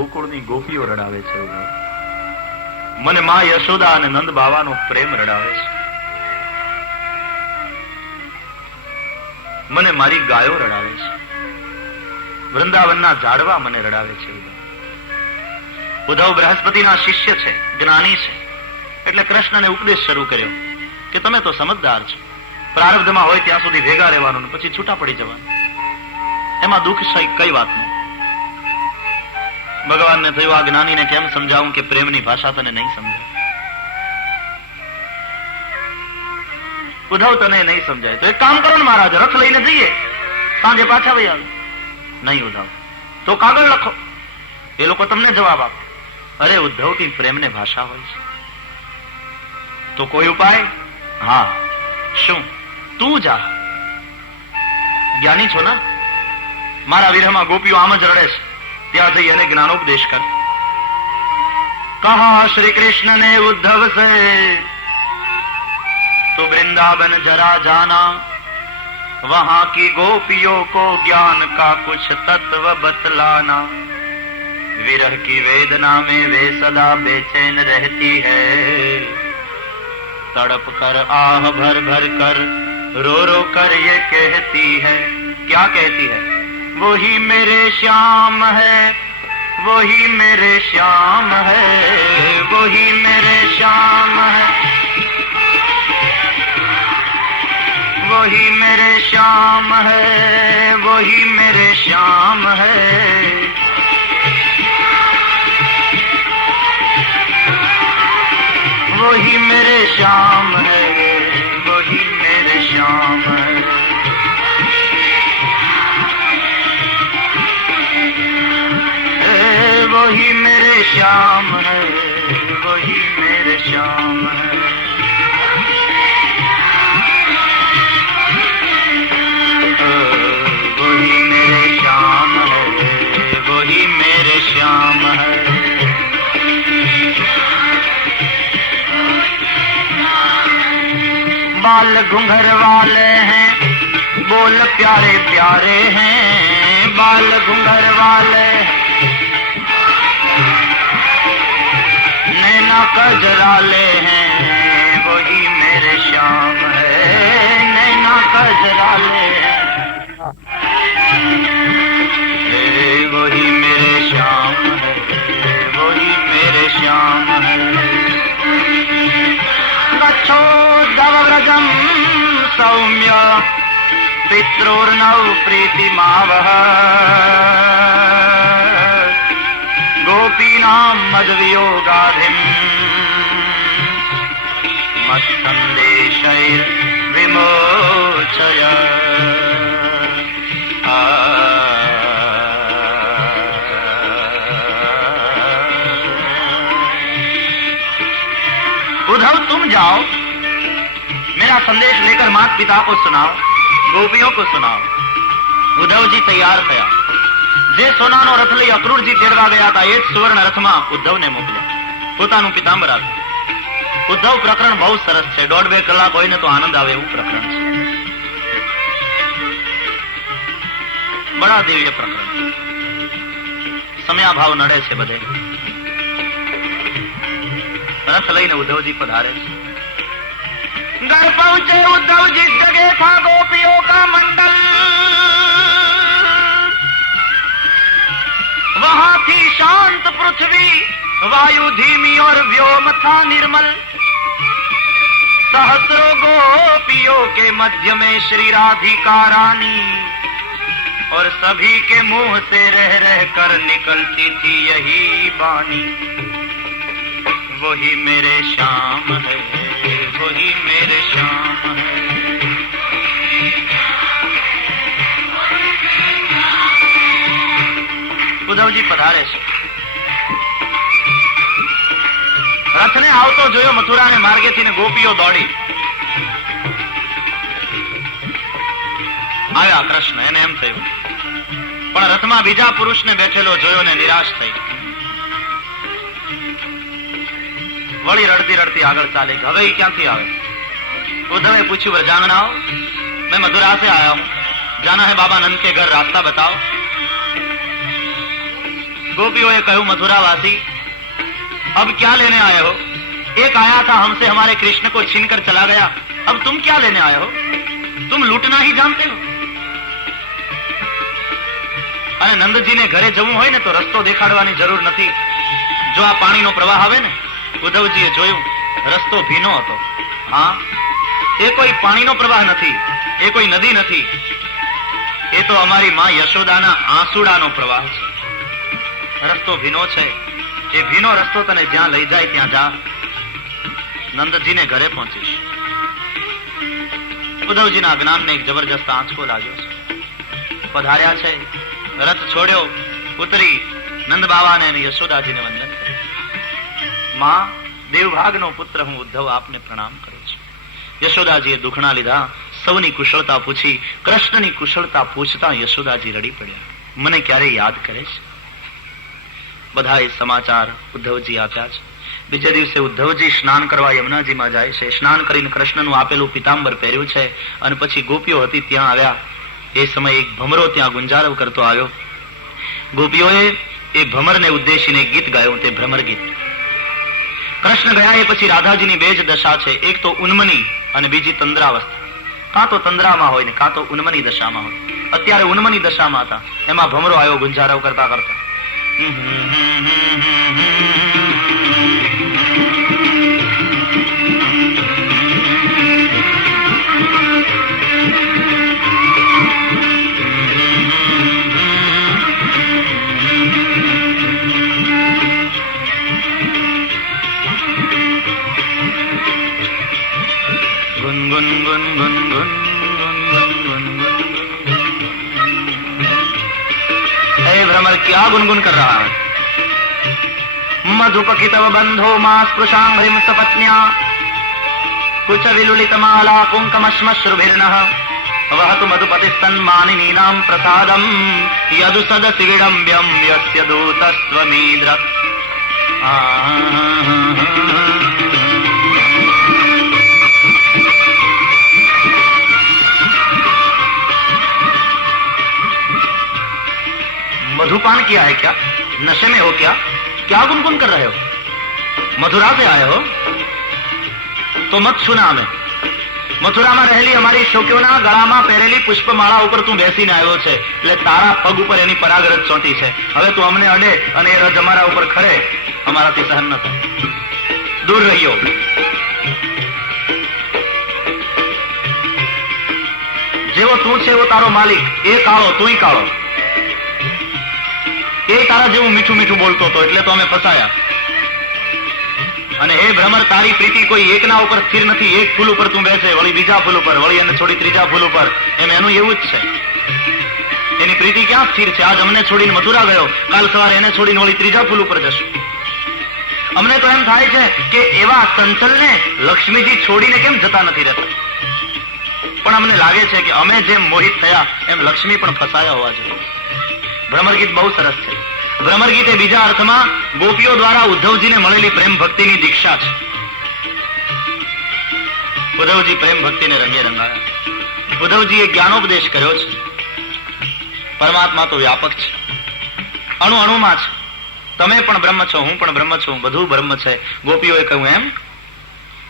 ગોકુળની ગોપીઓ રડાવે છે. મને મા યશોદા અને નંદ બાવાનો પ્રેમ રડાવે છે. મને મારી ગાયો રડાવે છે. વૃંદાવનના ઝાડવા મને રડાવે છે. ઉદ્ધવ બૃહસ્પતિના શિષ્ય છે, જ્ઞાની છે, એટલે કૃષ્ણને ઉપદેશ શરૂ કર્યો કે તમે તો સમજદાર છો, પ્રારબ્ધમાં હોય ત્યાં સુધી ભેગા રહેવાનું, પછી છૂટા પડી જવાનું, એમાં દુઃખ કઈ વાત નહીં. ભગવાનને થયું આ જ્ઞાનીને કેમ સમજાવું કે પ્રેમની ભાષા તને નહીં સમજાય. ઉદ્ધવ તને નહીં સમજાય તો એક કામ કરો ને મહારાજ, રથ લઈને જઈએ, સાંજે પાછા વહી આવે. નહીં ઉદ્ધવ, તો કાગળ લખો, એ લોકો તમને જવાબ આપે. અરે ઉદ્ધવ की પ્રેમને ભાષા હોય છે. તો કોઈ ઉપાય? હા. શું? તું જા, જ્ઞાની છો ને, મારા વિરહમાં ગોપીઓ આમ જ રડે છે, ત્યાં જઈ અને જ્ઞાનોપદેશ કર. કહા શ્રી કૃષ્ણ ने उद्धव से तो वृंदावन जरा जाना, वहां की गोपियों को ज्ञान का कुछ तत्व बतलाना. विरह की वेदना में वे सदा बेचैन रहती है, तड़प कर आह भर भर कर रो रो कर ये कहती है. क्या कहती है? वही मेरे श्याम है, वही मेरे श्याम है, वही मेरे श्याम है, वही मेरे श्याम है, वही मेरे श्याम है. वही मेरे श्याम है, वही मेरे श्याम है. वही मेरे श्याम है, वही मेरे श्याम है. वही मेरे श्याम है, वही मेरे श्याम है. बाल घुंघर वाले हैं, बोल प्यारे प्यारे हैं, बाल घुंघर वाले, नैना कजराले हैं, वही मेरे श्याम है, नैना कजराले हैं. वही मेरे श्याम है, वही मेरे श्याम है. गच्छो दवव्रजम सौम्य पितॄर्नौ प्रीतिमावह, गोपीनां मद्वियोगाधिं मत्सन्देशैर्विमोचय. उद्धव तुम जाओ, मेरा संदेश लेकर माता पिता को सुनाओ, गोपियों को सुनाओ. उद्धव जी तैयार થયા. જે સોનાનો રથ લઈ અક્રૂરજી તેડવા ગયા હતા એ જ સુવર્ણ રથમાં ઉદ્ધવને મોકલ્યા, પોતાનું પિતાંબર આપ્યું. ઉદ્ધવ પ્રકરણ બહુ સરસ છે, 1.5-2 કલાક હોય ને તો આનંદ આવે એવું પ્રકરણ છે. બડા દિવ્ય પ્રકરણ. સમયાભાવ નડે છે બધે. रथ लईने उद्धव जी पधारे. घर पहुंचे उद्धव जी, जगह था गोपियों का मंडल. वहां थी शांत पृथ्वी, वायु धीमी और व्योम था निर्मल. सहस्रों गोपियों के मध्य में श्री राधिका रानी, और सभी के मुंह से रह रह कर निकलती थी यही बानी. वही मेरे श्याम है, वही मेरे श्याम है. ઉદ્ધવજી પધારે છે. રથને આવતો જોયો મથુરાને માર્ગેથી ને ગોપીઓ દોડી આવ્યા કૃષ્ણ. એને એમ થયું, પણ રથમાં બીજા પુરુષને બેઠેલો જોયો ને નિરાશ થઈ. વળી રડતી રડતી આગળ ચાલી. હવે એ ક્યાંથી આવે? उद्धव पूछू व्रजांगनाओ, मैं मथुरा से आया हूं, जाना है बाबा नंद के घर, रास्ता बताओ। गोपियों कहूं मथुरावासी, अब क्या लेने आए हो? एक आया था हमसे हमारे कृष्ण को छीनकर चला गया, अब तुम क्या लेने आए हो? तुम लूटना ही जानते हो। અને નંદજીને ઘરે જવું હોય ને તો રસ્તો દેખાડવાની જરૂર નથી. જો આ પાણીનો પ્રવાહ આવે ને, ઉદ્ધવજીએ જોયું રસ્તો ભીનો હતો. હા, એ કોઈ પાણીનો પ્રવાહ નથી, એ કોઈ નદી નથી, એ તો અમારી માં યશોદાના આંસુડાનો પ્રવાહ છે. રસ્તો ભીનો છે, એ ભીનો રસ્તો તને જ્યાં લઈ જાય ત્યાં જા, નંદજીને ઘરે પહોંચીશ. ઉદ્ધવજીના જ્ઞાનને એક જબરજસ્ત આંચકો લાગ્યો છે. પધાર્યા છે, રથ છોડ્યો, ઉતરી નંદ બાવાને અને યશોદાજીને વંદન કર્યું. માં, દેવભાગનો પુત્ર હું ઉદ્ધવ આપને પ્રણામ કરું છું. યશોદાજીએ દુખણા લીધા, સૌની કુશળતા પૂછી. કૃષ્ણની કુશળતા પૂછતા યશોદાજી રડી પડ્યા. મને ક્યારે યાદ કરે છે? બધાએ સમાચાર ઉદ્ધવજી આપ્યા છે. બીજે દિવસે ઉદ્ધવજી સ્નાન કરવા યમુનાજીમાં જાય છે. સ્નાન કરીને કૃષ્ણનું આપેલું પિતાંબર પહેર્યું છે અને પછી ગોપીઓ હતી ત્યાં આવ્યા. એ સમયે એક ભમરો ત્યાં ગુંજારવ કરતો આવ્યો. ગોપીઓએ એ ભમરને ઉદ્દેશીને ગીત ગાયું, તે ભ્રમર ગીત. કૃષ્ણ ગયા એ પછી રાધાજીની બે જ દશા છે, એક તો ઉન્મની અને બીજી તંદ્રાવસ્થા. કાં તો તંદ્રામાં હોય ને કાં તો ઉન્મની દશામાં હોય. અત્યારે ઉન્મની દશામાં હતા, એમાં ભમરો આવ્યો ગુંજારવ કરતા કરતા. क्या गुनगुन कर रहा है? मधुपकितव बंधो मां स्पृशांघ्रिम सपत्न्या कुच विलुलित माला कुंकमश्मश्रुभिर्नः वहतु मधुपतिस्तन मानिनीनां प्रसादम यदु सदसि विडम्ब्यं यस्य दूतस्त्वमीद्र. मधुपान किया है क्या? नशे में हो क्या? क्या गुनगुन कर रहे हो? मथुरा से आए हो तो मत सुना हमें. મથુરામાં રહેલી અમારી શોકીઓના ગળામાં પહેરેલી પુષ્પમાળા ઉપર તું બેસીને આવ્યો છે, એટલે તારા પગ ઉપર એની પરાગરજ ચોંટી છે. હવે તું અમને અડે અને એ રજ અમારા ઉપર ખરે, અમારાથી સહન ન થાય. દૂર રહ્યો. જેવો તું છે એવો તારો માલિક, એ કાળો તુંય કાળો. એ તારા જેવું મીઠું મીઠું બોલતો હતો એટલે તો અમે ફસાયા. અને હે ભ્રમર, તારી પ્રીતિ કોઈ એકના ઉપર સ્થિર નથી. એક ફૂલ ઉપર તું બેસે, વળી બીજા ફૂલ ઉપર, વળી એને છોડી ત્રીજા ફૂલ ઉપર, એમ એનું એવું જ છે. એની પ્રીતિ ક્યાં સ્થિર છે? આજ અમને છોડીને મથુરા ગયો, કાલ સવારે એને છોડીને વળી ત્રીજા ફૂલ ઉપર જશે. અમને તો એમ થાય છે કે એવા ચંચલને લક્ષ્મીજી છોડીને કેમ જતા નથી રહેતા. પણ અમને લાગે છે કે અમે જેમ મોહિત થયા એમ લક્ષ્મી પણ ફસાયા હોવા જોઈએ. ભ્રમર ગીત બહુ સરસ છે. ભ્રમર ગીત એ બીજા અર્થમાં ગોપીઓ દ્વારા ઉદ્ધવજીને મળેલી પ્રેમ ભક્તિની દીક્ષા છે. ઉદ્ધવજી પ્રેમ ભક્તિને રંગે રંગાયા. ઉદ્ધવજીએ જ્ઞાનોપદેશ કર્યો છે. પરમાત્મા તો વ્યાપક છે, અણુ અણુમાં છે. તમે પણ બ્રહ્મ છો, હું પણ બ્રહ્મ છું, બધું બ્રહ્મ છે. ગોપીઓએ કહ્યું એમ?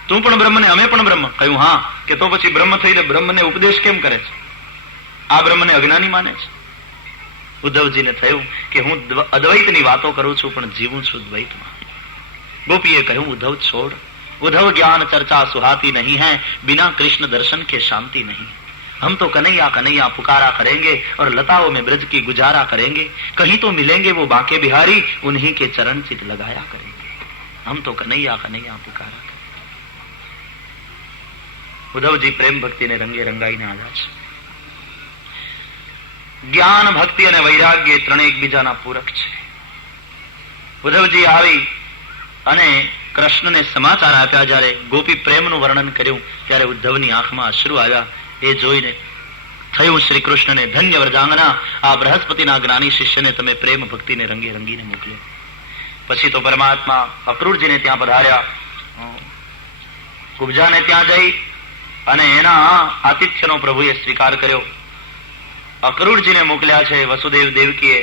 તું પણ બ્રહ્મ ને અમે પણ બ્રહ્મ? કહ્યું હા. કે તો પછી બ્રહ્મ થઈને બ્રહ્મને ઉપદેશ કેમ કરે છે? આ બ્રહ્મને અજ્ઞાની માને છે. ઉદ્ધવજીને થયું કે હું અદ્વૈતની વાતો કરું છું પણ જીવું છું દ્વૈતમાં. ગોપીએ કહ્યું ઉદ્ધવ છોડ. उद्धव ज्ञान चर्चा सुहाती नहीं है, बिना कृष्ण दर्शन के शांति नहीं. हम तो कन्हैया कन्हैया पुकारा करेंगे और लताओं में ब्रज की गुजारा करेंगे. कहीं तो मिलेंगे वो बांके बिहारी, उन्हीं के चरण चित लगाया करेंगे. हम तो कन्हैया कन्हैया पुकारा करेंगे. ઉદ્ધવજી પ્રેમ ભક્તિને રંગે રંગાઈને આવ્યા છે. જ્ઞાન ભક્તિ અને વૈરાગ્ય ત્રણે એકબીજાના પૂરક છે. ઉદ્ધવજી આવી અને કૃષ્ણને સમાચાર આપ્યા. જ્યારે ગોપી પ્રેમનું વર્ણન કર્યું ત્યારે ઉદ્ધવની આંખમાં અશ્રુ આવ્યા. એ જોઈને થયું શ્રી કૃષ્ણને ધન્ય વ્રજાંગના, આ બૃહસ્પતિના જ્ઞાની શિષ્યને તમે પ્રેમ ભક્તિને રંગે રંગીને મોકલ્યો. પછી તો પરમાત્મા અક્રૂરજીને ત્યાં પધાર્યા. કુબજાને ત્યાં જઈ અને એના આતિથ્યનો પ્રભુએ સ્વીકાર કર્યો. અક્રૂરજીને મોકલ્યા છે વસુદેવ દેવકીએ.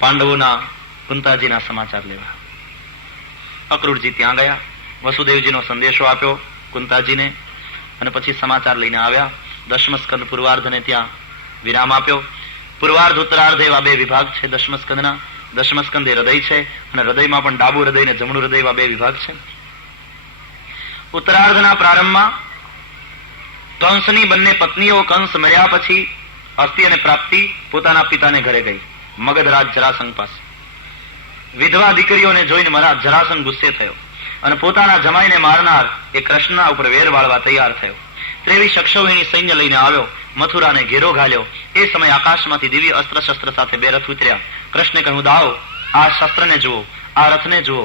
પાંડવોના કુંતાજીના સમાચાર લેવા. અક્રૂરજી ત્યાં ગયા, વસુદેવજીનો સંદેશો આપ્યો કુંતાજીને, અને પછી સમાચાર લઈને આવ્યા. દશમસ્કંદ પૂર્વાર્ધને ત્યાં વિરામ આપ્યો. પૂર્વાર્ધ ઉત્તરાર્ધ એવા બે વિભાગ છે દશમસ્કંદના. દશમસ્કંદ એ હૃદય છે, અને હૃદયમાં પણ ડાબુ હૃદય ને જમણું હૃદય એવા બે વિભાગ છે. ઉત્તરાર્ધના પ્રારંભમાં કંસની બંને પત્નીઓ કંસ મર્યા પછી અસ્થિ અને પ્રાપ્તિ પોતાના પિતાને ઘરે ગઈ, મગધરાજ જરાસંઘ પાસે. વિધવા દીકરીઓને જોઈને મહારાજ જરાસંઘ ગુસ્સે થયો અને પોતાના જમાઈને મારનાર એ કૃષ્ણના ઉપર વેર વાળવા તૈયાર થયો. 23 અક્ષૌહિણી સૈન્ય લઈને આવ્યો, મથુરાને ઘેરો ઘાલ્યો. એ સમયે આકાશમાંથી દિવ્ય અસ્ત્ર શસ્ત્ર સાથે બે રથ ઉતર્યા. કૃષ્ણે કહ્યું, દાવ, આ શસ્ત્રને જુઓ, આ રથને જુઓ,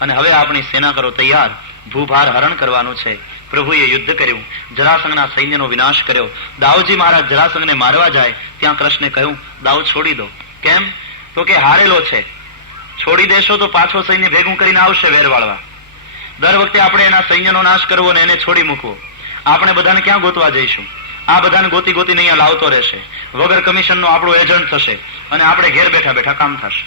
અને હવે આપણી સેના કરો તૈયાર. ભૂભાર હરણ કરવાનું છે. પ્રભુએ યુદ્ધ કર્યું, જરાસંઘના સૈન્યનો વિનાશ કર્યો. દાઉજી મહારાજ જરાસંઘને મારવા જાય ત્યાં કૃષ્ણે કહ્યું, દાઉ છોડી દો. કેમ? તો કે હારેલો છે, છોડી દેશો તો પાછો સૈન્ય ભેગું કરીને આવશે વેર વાળવા. દર વખતે આપણે એના સૈન્યનો નાશ કરવો અને એને છોડી મૂકવો. આપણે બધાને ક્યાં ગોતવા જઈશું? આ બધાને ગોતી ગોતીને અહીંયા લાવતો રહેશે, વગર કમિશનનો આપણો એજન્ટ થશે, અને આપણે ઘેર બેઠા બેઠા કામ થશે.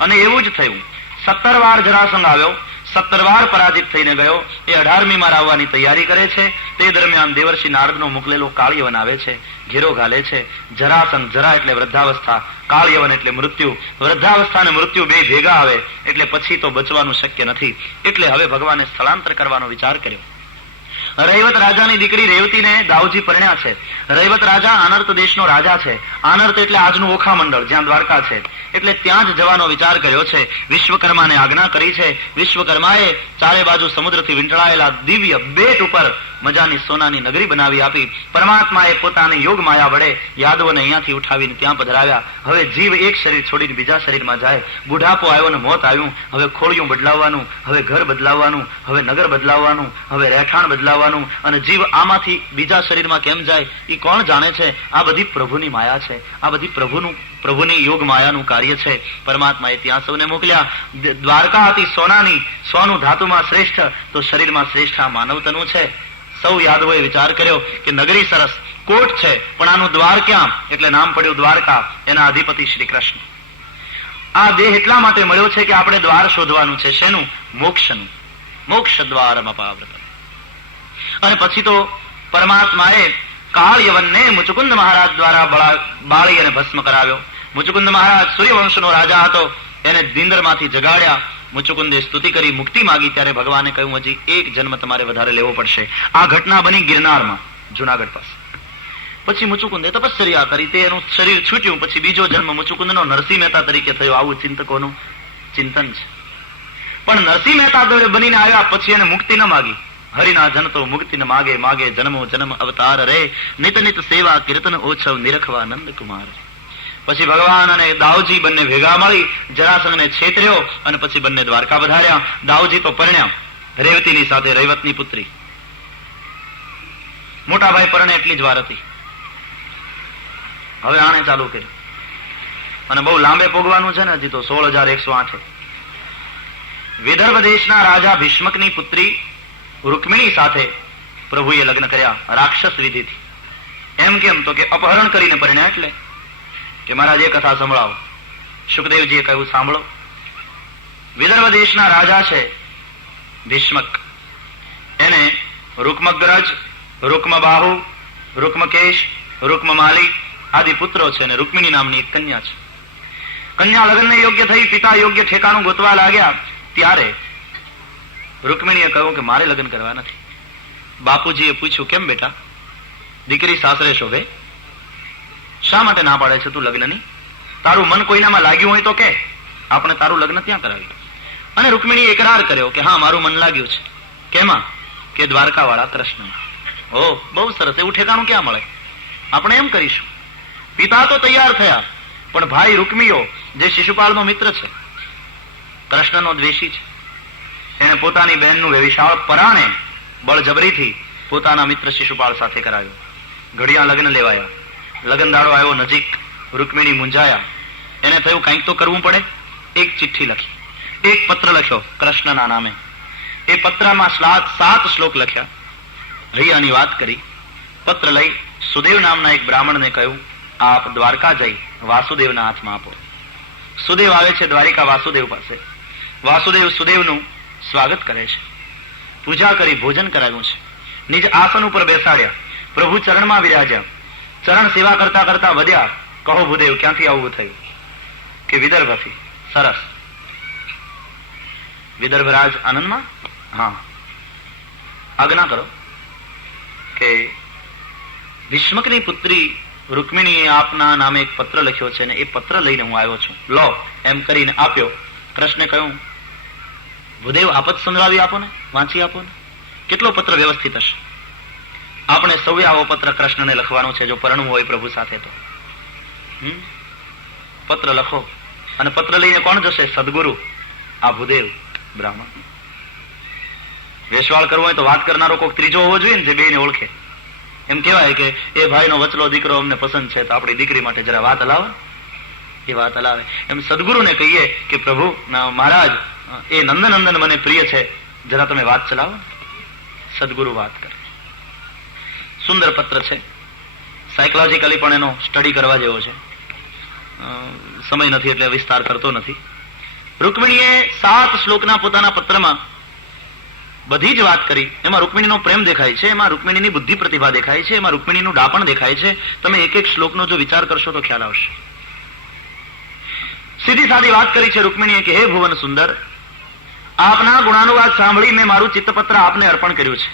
અને એવું જ થયું. 17 વાર જરાસંઘ આવ્યો, 17 વાર પરાજિત થઈને ગયો. એ 18મી વાર આવવાની તૈયારી કરે છે. તે દરમિયાન દેવર્ષિ નારદનો મોકલેલો કાળયવન આવે છે, ઘેરો ઘાલે છે. જરાસંઘ, જરા એટલે વૃદ્ધાવસ્થા, કાળયવન એટલે મૃત્યુ. વૃદ્ધાવસ્થા અને મૃત્યુ બે ભેગા આવે એટલે પછી તો બચવાનું શક્ય નથી. એટલે હવે ભગવાને સ્થળાંતર કરવાનો વિચાર કર્યો. રૈવત રાજાની દીકરી રેવતીને દાઉજી પરણ્યા છે. રૈવત રાજા આનર્ત દેશનો રાજા છે. આનર્ત એટલે આજનું ઓખા મંડળ, જ્યાં દ્વારકા છે. એટલે ત્યાં જ જવાનો વિચાર કર્યો છે. વિશ્વકર્માને આજ્ઞા કરી છે. વિશ્વકર્માએ ચારે બાજુ સમુદ્રથી વીંટળાયેલા દિવ્ય બેટ ઉપર મજાની સોનાની નગરી બનાવી આપી. પરમાત્માએ પોતાની યોગ માયા વડે યાદવોને અહીંયાથી ઉઠાવીને ત્યાં પધરાવ્યા. હવે જીવ એક શરીર છોડીને બીજા શરીરમાં જાય. બુઢાપો આવ્યો ને મોત આવ્યું. હવે ખોળિયું બદલાવવાનું, હવે ઘર બદલાવવાનું, હવે નગર બદલાવવાનું, હવે રહેઠાણ બદલાવવાનું, અને જીવ આમાંથી બીજા શરીરમાં કેમ જાય એ કોણ જાણે છે? આ બધી પ્રભુની માયા છે. આ બધી પ્રભુની યોગ માયાનું કાર્ય છે. પરમાત્માએ ત્યાં સૌને મોકલ્યા. દ્વારકા હતી સોનાની, સોનું ધાતુમાં શ્રેષ્ઠ, તો શરીરમાં શ્રેષ્ઠ આ માનવતનું છે. સૌ યાદવોએ વિચાર કર્યો કે નગરી સરસ, કોટ છે, પણ આનું દ્વાર ક્યાં? એટલે નામ પડ્યું દ્વારકા. એના અધિપતિ શ્રી કૃષ્ણ. આ દેહ એટલા માટે મળ્યો છે કે આપણે દ્વાર શોધવાનું છે. શેનું? મોક્ષનું. મોક્ષ દ્વારમ અપાવ્રત. અને પછી તો પરમાત્માએ કાળયવનને મુચુકુંદ મહારાજ દ્વારા બાળી અને ભસ્મ કરાવ્યો. મુચુકુંદ મહારાજ સૂર્યવંશનો રાજા હતો. એને નિંદરમાંથી જગાડ્યા. મુચુકુંદે સ્તુતિ કરી મુક્તિ માગી. ત્યારે ભગવાને કહ્યું, હજી એક જન્મ તમારે વધારે લેવો પડશે. આ ઘટના બની ગિરનારમાં, જુનાગઢ પાસે. પછી મુચુકુંદે તપશ્ચર્યા કરી, તે એનું શરીર છૂટ્યું. પછી બીજો જન્મ મુચુકુંદનો નરસિંહ મહેતા તરીકે થયો. આવું ચિંતકોનું ચિંતન છે. પણ નરસિંહ મહેતા બનીને આવ્યા પછી એને મુક્તિ ન માગી. હરિના જન તો મુક્તિ ન માગે, માગે જન્મો જન્મ અવતાર રે. નિત નિત સેવા કીર્તન ઓછવ નિરખવા નંદ કુમાર. પછી ભગવાન અને દાઉજી બંને ભેગા મળી જરાસંઘને છેતર્યો, અને પછી બંને દ્વારકા પધાર્યા. દાઉજી તો પરણ્યા રેવતીની સાથે, રૈવતની પુત્રી. મોટા ભાઈ પરણે એટલી જ વાર હતી. હવે આણે ચાલુ કર્યું, અને બહુ લાંબે પોગવાનું છે ને. હજી તો 16,108. વિદર્ભ દેશના રાજા ભીષ્મકની પુત્રી રૂકમિણી સાથે પ્રભુએ લગ્ન કર્યા રાક્ષસ વિધિથી. એમ કેમ? તો કે અપહરણ કરીને પરણ્યા. એટલે કે મહારાજ એ કથા સંભળાવો. સુખદેવજીએ કહ્યું, સાંભળો. વિદર્ભ દેશના રાજા છે ભીષ્મક. એને રૂકમગ્રજ, રૂકમબાહુ, રૂકમકેશ, રૂકમમાલી આદિ પુત્રો છે, અને રૂકમિણી નામની એક કન્યા છે. કન્યા લગ્નને યોગ્ય થઈ, પિતા યોગ્ય ઠેકાણું ગોતવા લાગ્યા. ત્યારે રૂકમિણીએ કહ્યું કે મારે લગ્ન કરવા નથી. બાપુજીએ પૂછ્યું, કેમ બેટા? દીકરી સાસરે શોભે, શા માટે ના પાડે છે તું લગ્નની? તારું મન કોઈનામાં લાગ્યું હોય તો કે, આપણે તારું લગ્ન ત્યાં કરાવી. અને રૂકમિણીએ એકરાર કર્યો કે હા, મારું મન લાગ્યું છે. કેમાં? કે દ્વારકા વાળા કૃષ્ણમાં. ઓ, બહુ સરસ. એવું ઠેકાણું ક્યાં મળે? આપણે એમ કરીશું. પિતા તો તૈયાર થયા, પણ ભાઈ રૂકમિયો જે શિશુપાળનો મિત્ર છે, કૃષ્ણનો દ્વેષી છે, એને પોતાની બહેનનું વેવિશાળ પરાણે બળજબરીથી પોતાના મિત્ર શિશુપાળ સાથે કરાવ્યો. ઘડિયા લગ્ન લેવાયા. લગ્ન દાડો આવ્યો નજીક. રૂકમિણી મૂંઝાયા. એને થયું કંઈક તો કરવું પડે. એક ચિઠ્ઠી લખી, એક પત્ર લખ્યો કૃષ્ણના નામે. એ પત્રમાં 7 શ્લોક લખ્યા, હૈયાની વાત કરી. પત્ર લઈ સુદેવ નામના એક બ્રાહ્મણને કહ્યું, આપ દ્વારકા જઈ વાસુદેવના હાથમાં આપો. સુદેવ આવે છે દ્વારિકા વાસુદેવ પાસે. વાસુદેવ સુદેવનું સ્વાગત કરે છે, પૂજા કરી ભોજન કરાવ્યું છે, નિજ આસન ઉપર બેસાડ્યા, પ્રભુ ચરણમાં વિરાજ્યા, ચરણ સેવા કરતા કરતા વધ્યા. કહો ભૂદેવ, ક્યાંથી આવું થયું? કે વિદર્ભથી. સરસ. વિદર્ભ રાજ આનંદમાં? હા. આજ્ઞા કરો કે ભીષ્મકની પુત્રી રૂકમિણીએ આપના નામે એક પત્ર લખ્યો છે ને એ પત્ર લઈને હું આવ્યો છું, લો એમ કરીને આપ્યો. કૃષ્ણે કહ્યું, ભૂદેવ આપ જ સંભળાવી આપો ને, વાંચી આપો ને. કેટલો પત્ર વ્યવસ્થિત હશે. આપણે સૌએ આવો પત્ર કૃષ્ણને લખવાનો છે જો પરણવું હોય પ્રભુ સાથે તો. પત્ર લખો. અને પત્ર લઈને કોણ જશે? સદગુરુ. આ ભૂદેવ બ્રાહ્મણ. વેશવાળ કરવું હોય તો વાત કરનારો કોઈક ત્રીજો હોવો જોઈએ ને, જે બેને ઓળખે. એમ કહેવાય કે એ ભાઈનો વચલો દીકરો અમને પસંદ છે તો આપણી દીકરી માટે જરા વાત હલાવે, એ વાત હલાવે. એમ સદગુરુને કહીએ કે પ્રભુ મહારાજ એ નંદનંદન મને પ્રિય છે, જરા તમે વાત ચલાવો. સદગુરુ વાત કરે. સુંદર પત્ર છે, સાયકોલોજીકલી પણ એનો સ્ટડી કરવા જેવો છે. સમય નથી એટલે વિસ્તાર કરતો નથી. રૂકમિણીએ 7 શ્લોકના પોતાના પત્રમાં બધી જ વાત કરી. એમાં રૂકમિણીનો પ્રેમ દેખાય છે, એમાં રૂકમિણીની બુદ્ધિ પ્રતિભા દેખાય છે, એમાં રૂકમિણીનું ડાપણ દેખાય છે. તમે એક એક શ્લોકનો જો વિચાર કરશો તો ખ્યાલ આવશે. સીધી સાદી વાત કરી છે રૂકમિણીએ કે હે ભુવન સુંદર, આપના ગુણાનુવાદ સાંભળી મેં મારું ચિત્તપત્ર આપને અર્પણ કર્યું છે,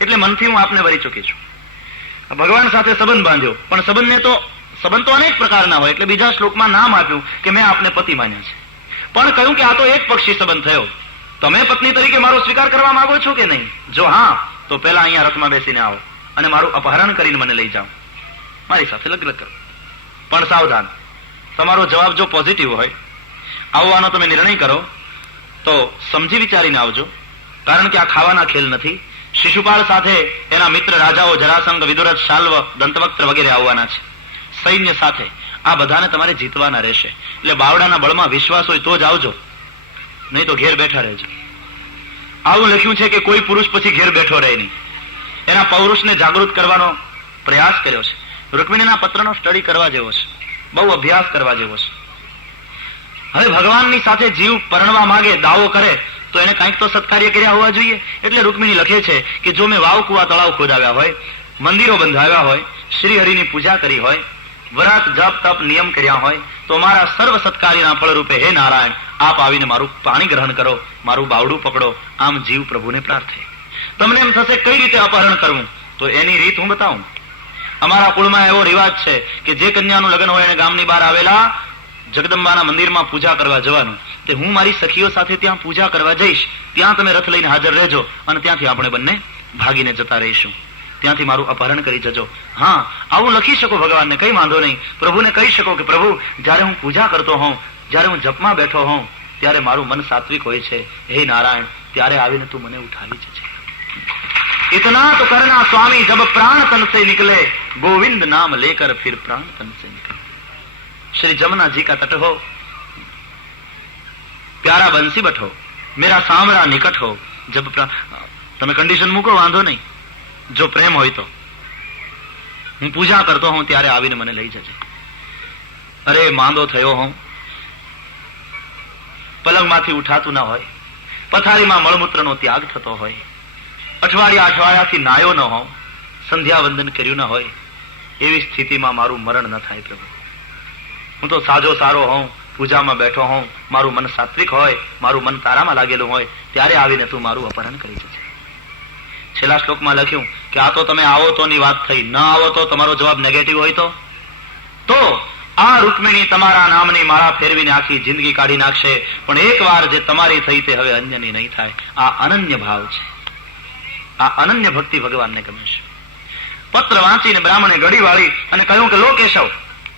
એટલે મનથી હું આપને વરી ચૂકી છું. ભગવાન સાથે સંબંધ બાંધ્યો, પણ સંબંધ તો અનેક પ્રકારના હોય, એટલે બીજા શ્લોકમાં નામ આપ્યું કે મેં આપને પતિ માન્યા છે. પણ કહ્યું કે આ તો એક પક્ષી સંબંધ થયો. તમે પત્ની તરીકે મારો સ્વીકાર કરવા માંગો છો કે નહીં? જો હા, તો પહેલા અહીંયા રથમાં બેસીને આવો અને મારું અપહરણ કરીને મને લઈ જાઓ, મારી સાથે લગ્ન કરો. પણ સાવધાન, તમારો જવાબ જો પોઝિટિવ હોય, આવવાનો તમે નિર્ણય કરો તો સમજી વિચારીને આવજો, કારણ કે આ ખાવાના ખેલ નથી. શિશુપાળ સાથે એના મિત્ર રાજાઓ જરાસંઘ, વિદુરથ, શાલ્વ, દંતવક્ત્ર વગેરે આવવાના છે. સૈન્ય સાથે આ બધાને તમારે જીતવાના રહેશે. એટલે બાવડાના બળમાં વિશ્વાસ હોય તો જ આવજો, નહીં તો ઘેર બેઠા રહેજો. આવું લખ્યું છે કે કોઈ પુરુષ પછી ઘેર બેઠો રહે નહીં. એના પૌરુષને જાગૃત કરવાનો પ્રયાસ કર્યો છે. રૂકમિણીના પત્રનો સ્ટડી કરવા જેવો છે, બહુ અભ્યાસ કરવા જેવો છે. હવે ભગવાનની સાથે જીવ પરણવા માંગે, દાવો કરે તો એને કંઈક તો સત્કાર્ય કર્યા હોવા જોઈએ. એટલે રૂકમિણી લખે છે કે જો મેં વાવ કુવા તળાવ ખોદાવ્યા હોય, મંદિરો બંધાવ્યા હોય, શ્રી હરિની પૂજા કરી હોય, વ્રત જપ તપ નિયમ કર્યા હોય, તો મારા સર્વ સત્કાર્યના ફળરૂપે હે નારાયણ આપ આવીને મારું પાણી ગ્રહણ કરો, મારું બાવડું પકડો. આમ જીવ પ્રભુને પ્રાર્થે. તમને એમ થશે કઈ રીતે અપહરણ કરવું, તો એની રીત હું બતાવું. અમારા કુળમાં એવો રિવાજ છે કે જે કન્યાનું લગ્ન હોય એને ગામની બહાર આવેલા જગદંબાના મંદિરમાં પૂજા કરવા જવાનું. તે હું મારી સખીઓ સાથે ત્યાં પૂજા કરવા જઈશ, ત્યાં તમે રથ લઈને હાજર રહેજો અને ત્યાંથી આપણે બંને ભાગીને જતા રહીશું. ત્યાંથી મારું અપહરણ કરી જજો. હા, આવું લખી શકો ભગવાનને, કઈ વાંધો નહીં. પ્રભુને કહી શકો કે પ્રભુ, જયારે હું પૂજા કરતો હોઉં, જયારે હું જપમાં બેઠો હોઉં, ત્યારે મારું મન સાત્વિક હોય છે. હે નારાયણ, ત્યારે આવીને તું મને ઉઠાવી જજે. इतना तो करना स्वामी जब प्राण तन से निकले, गोविंद नाम लेकर फिर प्राण तन से निकले. श्री जमुना जी का तट हो, प्यारा बंसी बट हो, मेरा सामरा निकट हो. जब તમે કન્ડિશન મૂકો, વાંધો નહીં. જો પ્રેમ હોય તો હું પૂજા કરતો હોઉં ત્યારે આવીને મને લઈ જજે. અરે માંદો થયો હોઉં, પલંગમાંથી ઉઠાતું ના હોય, પથારીમાં મળમૂત્રનો ત્યાગ થતો હોય, અઠવાડિયાથી નાયો ન હોઉં, સંધ્યા વંદન કર્યું ન હોય, એવી સ્થિતિમાં મારું મરણ ન થાય પ્રભુ. હું તો સાજો સારો હોઉં, પૂજામાં બેઠો હોઉં, મારું મન સાત્વિક હોય, મારું મન તારામાં લાગેલું હોય, ત્યારે આવીને તું મારું અપહરણ કરી જજે. છેલ્લા શ્લોકમાં લખ્યું કે આ તો તમે આવો તોની વાત થઈ, ન આવો તો તમારો જવાબ નેગેટિવ હોય તો આ રૂકમિણી તમારા નામની માળા ફેરવીને આખી જિંદગી કાઢી નાખશે, પણ એક વાર જે તમારી થઈ તે હવે અન્યની નહીં થાય. આ અનન્ય ભાવ છે, આ અનન્ય ભક્તિ ભગવાનને ગમે છે. પત્ર વાંચીને બ્રાહ્મણે ગળી વાળી અને કહ્યું કે લો કેશવ,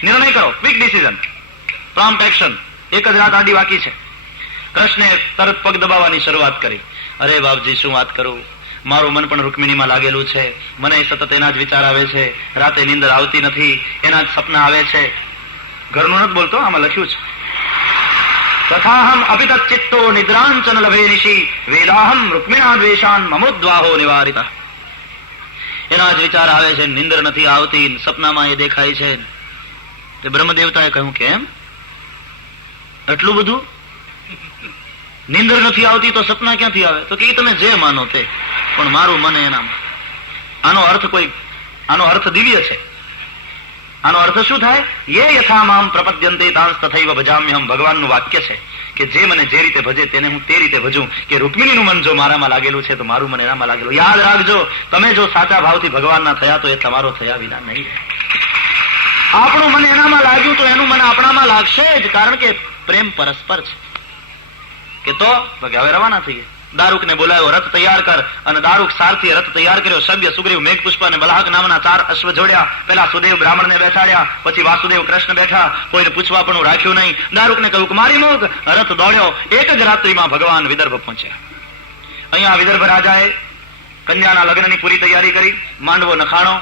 નિર્ણય કરો, ક્વિક ડિસિઝન, પ્રોમ્પ્ટ એક્શન. એક જ રાત આડી બાકી છે. કૃષ્ણે તરત પગ દબાવવાની શરૂઆત કરી. અરે બાપજી, શું વાત કરું, મારું મન પણ રૂકમિણીમાં લાગેલું છે, મને સતત એના જ વિચાર આવે છે, રાતે નીંદર આવતી નથી, એના જ સપના આવે છે. ઘરનું નથી બોલતો, આમાં લખ્યું છે તથાહમ અપિત ચિત્તો નિદ્રાંચન લભે નિશી વેદાહમ રૂકમિણા દ્વેષાન મમોદ્વાહો નિવારિતા. એના જ વિચાર આવે છે, નીંદર નથી આવતી, સપનામાં એ દેખાય છે. તે બ્રહ્મદેવતાએ કહ્યું કેમ? એટલું બધું? નીંદર નથી આવતી તો સપના ક્યાંથી આવે? તો કે તમે જે માનો તે, પણ મારું મને એનામાં. આનો અર્થ દિવ્ય છે. આનો અર્થ શું થાય? યે યથા મામ પ્રપદ્યન્તે તાંસ તથૈવ ભજામ્યહમ. ભગવાનનું વાક્ય છે કે જે મને જે રીતે ભજે તેને હું તે રીતે ભજું. કે રૂક્મિણીનું મન જો મારામાં લાગેલું છે તો મારું મન એનામાં લાગેલું. યાદ રાખજો, તમે જો સાચા ભાવથી ભગવાનના થયા તો એ તમારો થયા વિના નહીં. આપણું મન એનામાં લાગ્યું તો એનું મન આપણામાં લાગશે જ, કારણ કે પ્રેમ પરસ્પર છે. કે તો હવે રવાના થઈએ. દારૂકને બોલાવ્યો, રથ તૈયાર કર. અને દારૂક સારથી રથ તૈયાર કર્યો. સભ્ય, સુગ્રીવ, મેઘપુષ્પ અને બલાહક નામના 4 અશ્વ જોડ્યા. પેલા સુદેવ બ્રાહ્મણને બેસાડ્યા, પછી વાસુદેવ કૃષ્ણ બેઠા. કોઈને પૂછવા પણ રાખ્યું નહીં. દારૂકને કહ્યું કે મારી મોગ. રથ દોડ્યો. એક જ રાત્રિમાં ભગવાન વિદર્ભ પહોંચ્યા. અહીંયા વિદર્ભ રાજાએ કન્યાના લગ્નની પૂરી તૈયારી કરી. માંડવો નખાણો,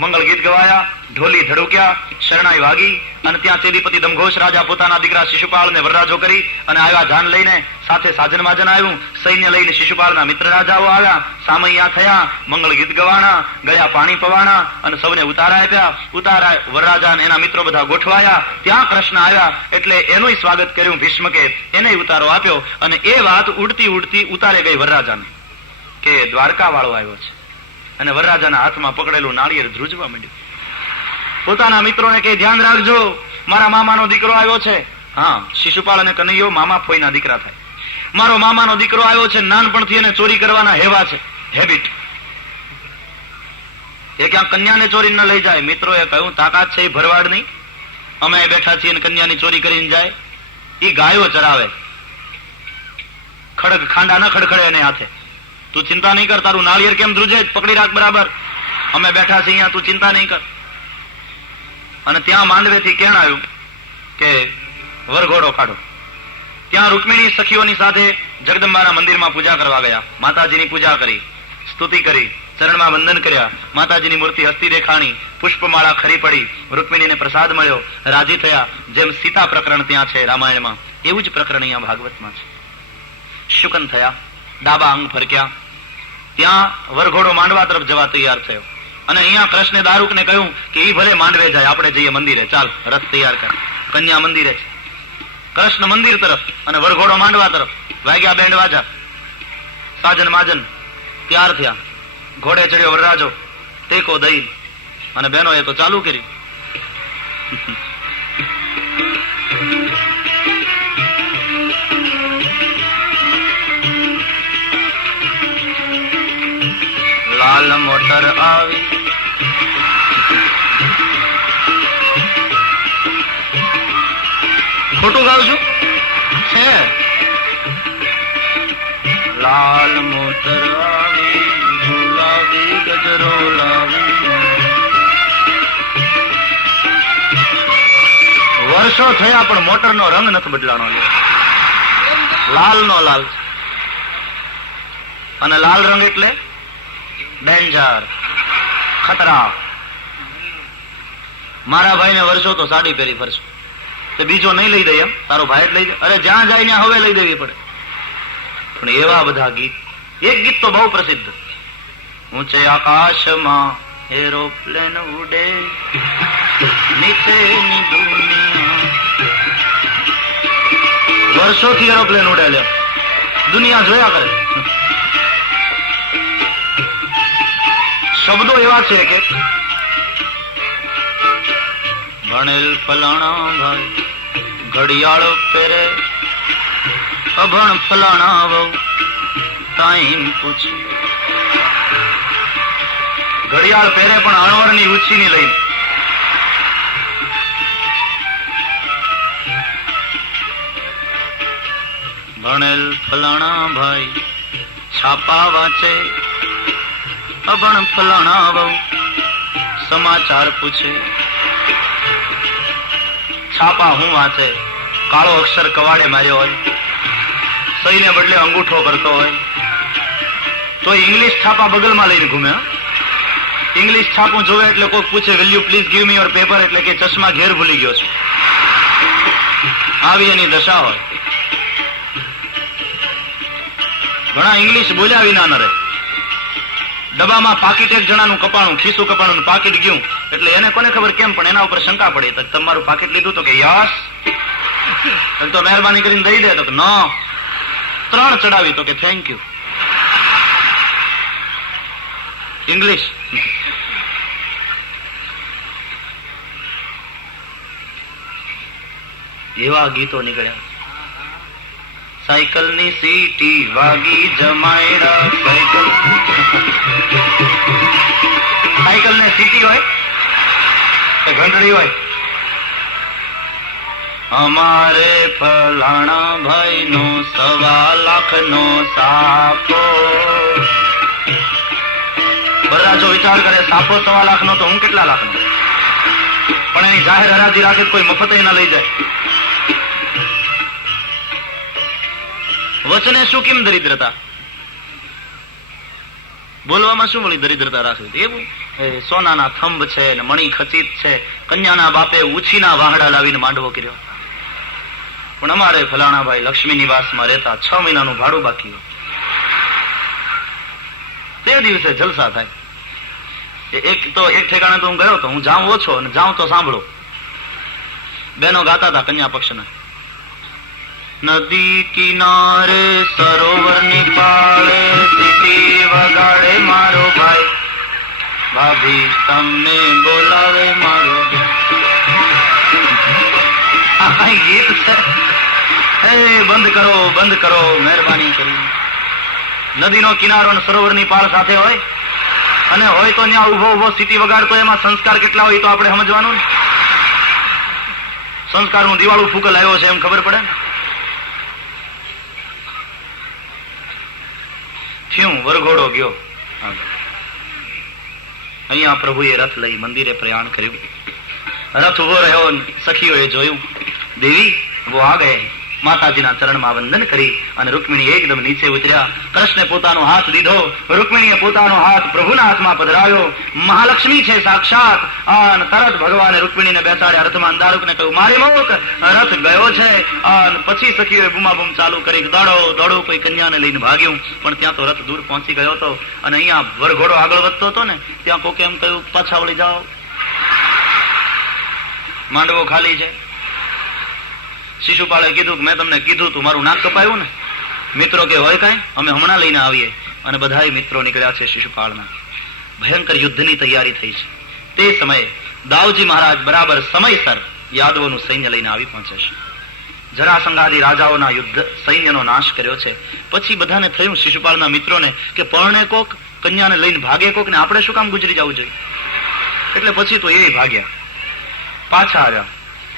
મંગળ ગીત ગવાયા, ઢોલી ધડુક્યા, શરણાઈ વાગી. અને ત્યાં ચેદીપતિ દમઘોષ રાજા પોતાના દીકરા શિશુપાળને વરરાજો કરી અને આવ્યા જાન લઈને. સાથે સાજન માજન આવ્યું. સૈન્ય લઈને શિશુપાળના મિત્ર રાજાઓ આવ્યા. સામૈયા થયા, મંગળ ગીત ગવાણા, ગયા પાણી પવાણા અને સૌને ઉતારા આપ્યા. ઉતારા વરરાજા અને એના મિત્રો બધા ગોઠવાયા. ત્યાં કૃષ્ણ આવ્યા એટલે એનું સ્વાગત કર્યું ભીષ્મકે. એને ઉતારો આપ્યો. અને એ વાત ઉડતી ઉડતી ઉતારે ગઈ વરરાજાને કે દ્વારકા વાળો આવ્યો છે. અને વરરાજાના હાથમાં પકડેલું નાળિયેર ધ્રુજવા માંડ્યું. પોતાના મિત્રોને કે ધ્યાન રાખજો, મારા મામાનો દીકરો આવ્યો છે. હા, શિશુપાળ અને કનૈયો મામા ફોઈના દીકરા થાય. મારો મામાનો દીકરો આવ્યો છે. નાનપણથી એને ચોરી કરવાના હેવા છે, હેબિટ. એ ક્યાંક કન્યાને ચોરી ન લઈ જાય. મિત્રોએ કહ્યું તાકાત છે એ ભરવાડ નહીં, અમે બેઠા છીએ અને કન્યાની ચોરી કરીને જાય. એ ગાયો ચરાવે, ખડગ ખાંડા ન ખડખડે એને હાથે. તું ચિંતા નહીં કર, તારું નાળિયેર કેમ ધ્રુજે પકડી રાખ બરાબર, અમે બેઠા છીએ અહીંયા, તું ચિંતા નહીં કર. અને ત્યાં માંડવેથી કેણ આવ્યું કે વરઘોડો કાઢો. ત્યાં રૂક્મિણી સખીઓની સાથે જગદંબાના મંદિરમાં પૂજા કરવા ગયા. માતાજીની પૂજા કરી, સ્તુતિ કરી, ચરણમાં વંદન કર્યા. માતાજીની મૂર્તિ હસ્તી દેખાણી, પુષ્પમાળા ખરી પડી, રૂક્મિણીને પ્રસાદ મળ્યો, રાજી થયા. જેમ સીતા પ્રકરણ ત્યાં છે રામાયણમાં, એવું જ પ્રકરણ અહીંયા ભાગવતમાં છે. શુકન થયા, ડાબા અંગ ફરક્યા. ત્યાં વરઘોડો માંડવા તરફ જવા તૈયાર થયો. અને અહીંયા કૃષ્ણે દારૂકને કહ્યું કે ઈ ભલે માંડવે જાય, આપણે જઈએ મંદિરે. ચાલ, રથ તૈયાર કર. કન્યા મંદિરે છે, કૃષ્ણ મંદિર તરફ અને વરઘોડો માંડવા તરફ. વાગ્યા બેન્ડ વાજા, સાજન માજન તૈયાર થયા. ઘોડે ચડ્યો વરરાજો, ટેકો દઈ. અને બહેનોએ તો ચાલુ કરી. લાલ મોટર આવી, ખોટું ગાઉં છું છે. લાલ મોટર આવી, ગુલાબી ગજરો લાવી. વર્ષો થયા પણ મોટરનો રંગ નથી બદલાનો. લાલ નો લાલ. અને લાલ રંગ એટલે ડેન્જર, ખતરા. મારા ભાઈને વર્ષો તો સાડી પહેરી ફરશું, તો બીજો નહીં લઈ દે એમ, તારો ભાઈ જ લઈ દે. અરે જ્યાં જાય ત્યાં હવે લઈ દેવી પડે. પણ એવા બધા ગીત. એક ગીત તો બહુ પ્રસિદ્ધ, ઊંચે આકાશમાં એરોપ્લેન ઉડે, નીચેની દુનિયા. વર્ષોથી એરોપ્લેન ઉડે લે, દુનિયા જોયા કરે. શબ્દો એવા છે કે ભણેલ ફલાણા ભાઈ ઘડિયાળ પહેરે, અભણ ફલાણા વહુ ટાઈમ પૂછે. ઘડિયાળ પહેરે પણ અણવરની ઉછીની લઈને. ભણેલ ફલાણા ભાઈ છાપા વાંચે, અભણ ફલાણા વહુ સમાચાર પૂછે. છાપા હું વાંચે, કાળો અક્ષર કવાડે માર્યો હોય, સહીને બદલે અંગૂઠો કરતો હોય, તો ઇંગ્લિશ છાપા બગલમાં લઈને ઘૂમે. ઇંગ્લિશ છાપું જોવે એટલે કોઈ પૂછે will you please give me your paper, એટલે કે ચશ્મા ઘેર ભૂલી ગયો છે. આવી એની દશા હોય. ઘણા ઇંગ્લિશ બોલ્યા વિના ન રહે. ડબ્બામાં પાકીટ એક જણાનું કપાણું, ખીસું કપાણું, પાકીટ ગયું એટલે એને કોને ખબર કેમ, પણ એના ઉપર શંકા પડી. તમારું પાકીટ લીધું તો કે યસ. તો મહેરબાની કરીને દઈ દે, તો કે નો. 3 ચડાવી, તો કે થેન્ક યુ. ઇંગ્લિશ. એવા ગીતો નીકળ્યા. સાયકલની સીટી વાગી જમાયડા. સાયકલ ને સીટી હોય કે ઘંટડી હોય. અમારે ફલાણા ભાઈ નો 1.25 લાખનો સાપો. વરરાજો વિચાર કરે, સાપો 1.25 લાખનો તો હું કેટલા લાખનો? પણ એની જાહેર હરાજી રાખે, કોઈ મફતે ના લઈ જાય. વચને શું કેમ દરિદ્રતા? બોલવામાં શું વળી દરિદ્રતા રાખવી? એવું સોનાના થંભ છે ને મણી ખચિત છે. કન્યાના બાપે ઉછીના વાહડા લાવીને માંડવો કર્યો. પણ અમારે ફલાણા ભાઈ લક્ષ્મી નિવાસમાં રહેતા 6 મહિનાનું ભાડું બાકી હોય. તે દિવસે જલસા થાય. એક ઠેકાણે તો હું ગયો તો, હું જાઉં ઓછો અને જાઉં તો સાંભળો. બહેનો ગાતા હતા કન્યા પક્ષના. નદી કિનારે સરોવરની પાળે સીટી વગાડે મારો ભાઈ, ભાભી તમને બોલાવે મારો. ગીત છે. બંધ કરો મહેરબાની કરી. નદીનો કિનારો અને સરોવરની પાળ સાથે હોય, અને હોય તો ત્યાં ઉભો સીટી વગાડતો, એમાં સંસ્કાર કેટલા હોય તો આપણે સમજવાનું. સંસ્કારનું દિવાળું ફૂકલ આવ્યો છે એમ ખબર પડે ને. થયું વરઘોડો ગયો. અહીંયા પ્રભુએ રથ લઈ મંદિરે પ્રયાણ કર્યું. રથ ઉભો રહ્યો, સખીઓએ જોયું, દેવી વો આ ગયે. માતાજીના ચરણમાં વંદન કરી અને રૂકમિણી એકદમ નીચે ઉતર્યા. કૃષ્ણે પોતાનો હાથ દીધો, રૂકમિણીએ પોતાનો હાથ પ્રભુના હાથમાં પધરાવ્યો. મહાલક્ષ્મી છે સાક્ષાત. અને તરત ભગવાને રૂકમિણીને બેસાડ્યા રથમાં. દારૂકને કહ્યું, મારી મોક રથ ગયો છે. અને પછી સખીઓએ બૂમાબૂમ ચાલુ કરી, દોડો. કોઈ કન્યાને લઈને ભાગ્યું, પણ ત્યાં તો રથ દૂર પહોંચી ગયો હતો. અને અહીંયા વરઘોડો આગળ વધતો હતો ને, ત્યાં કોકે એમ કહ્યું, પાછા વળી જાઓ, માંડવો ખાલી છે. શિશુપાળે કીધું કે મેં તમને કીધું તું, મારું નાક કપાયું ને. મિત્રો કે હોય કાંઈ, અમે હમણાં લઈને આવીએ. અને બધાય મિત્રો નીકળ્યા છે શિશુપાળના. ભયંકર યુદ્ધની તૈયારી થઈ છે. તે સમયે દાઉજી મહારાજ બરાબર સમયસર યાદવોનું સૈન્ય લઈને આવી પહોંચે છે. જરાસંઘાદી રાજાઓના યુદ્ધ સૈન્યનો નાશ કર્યો છે. પછી બધાને થયું, શિશુપાળના મિત્રોને, કે પરણે કોક કન્યાને લઈને ભાગે કોક, ને આપણે શું કામ ગુજરી જવું જોઈએ? એટલે પછી તો એ ભાગ્યા, પાછા આવ્યા.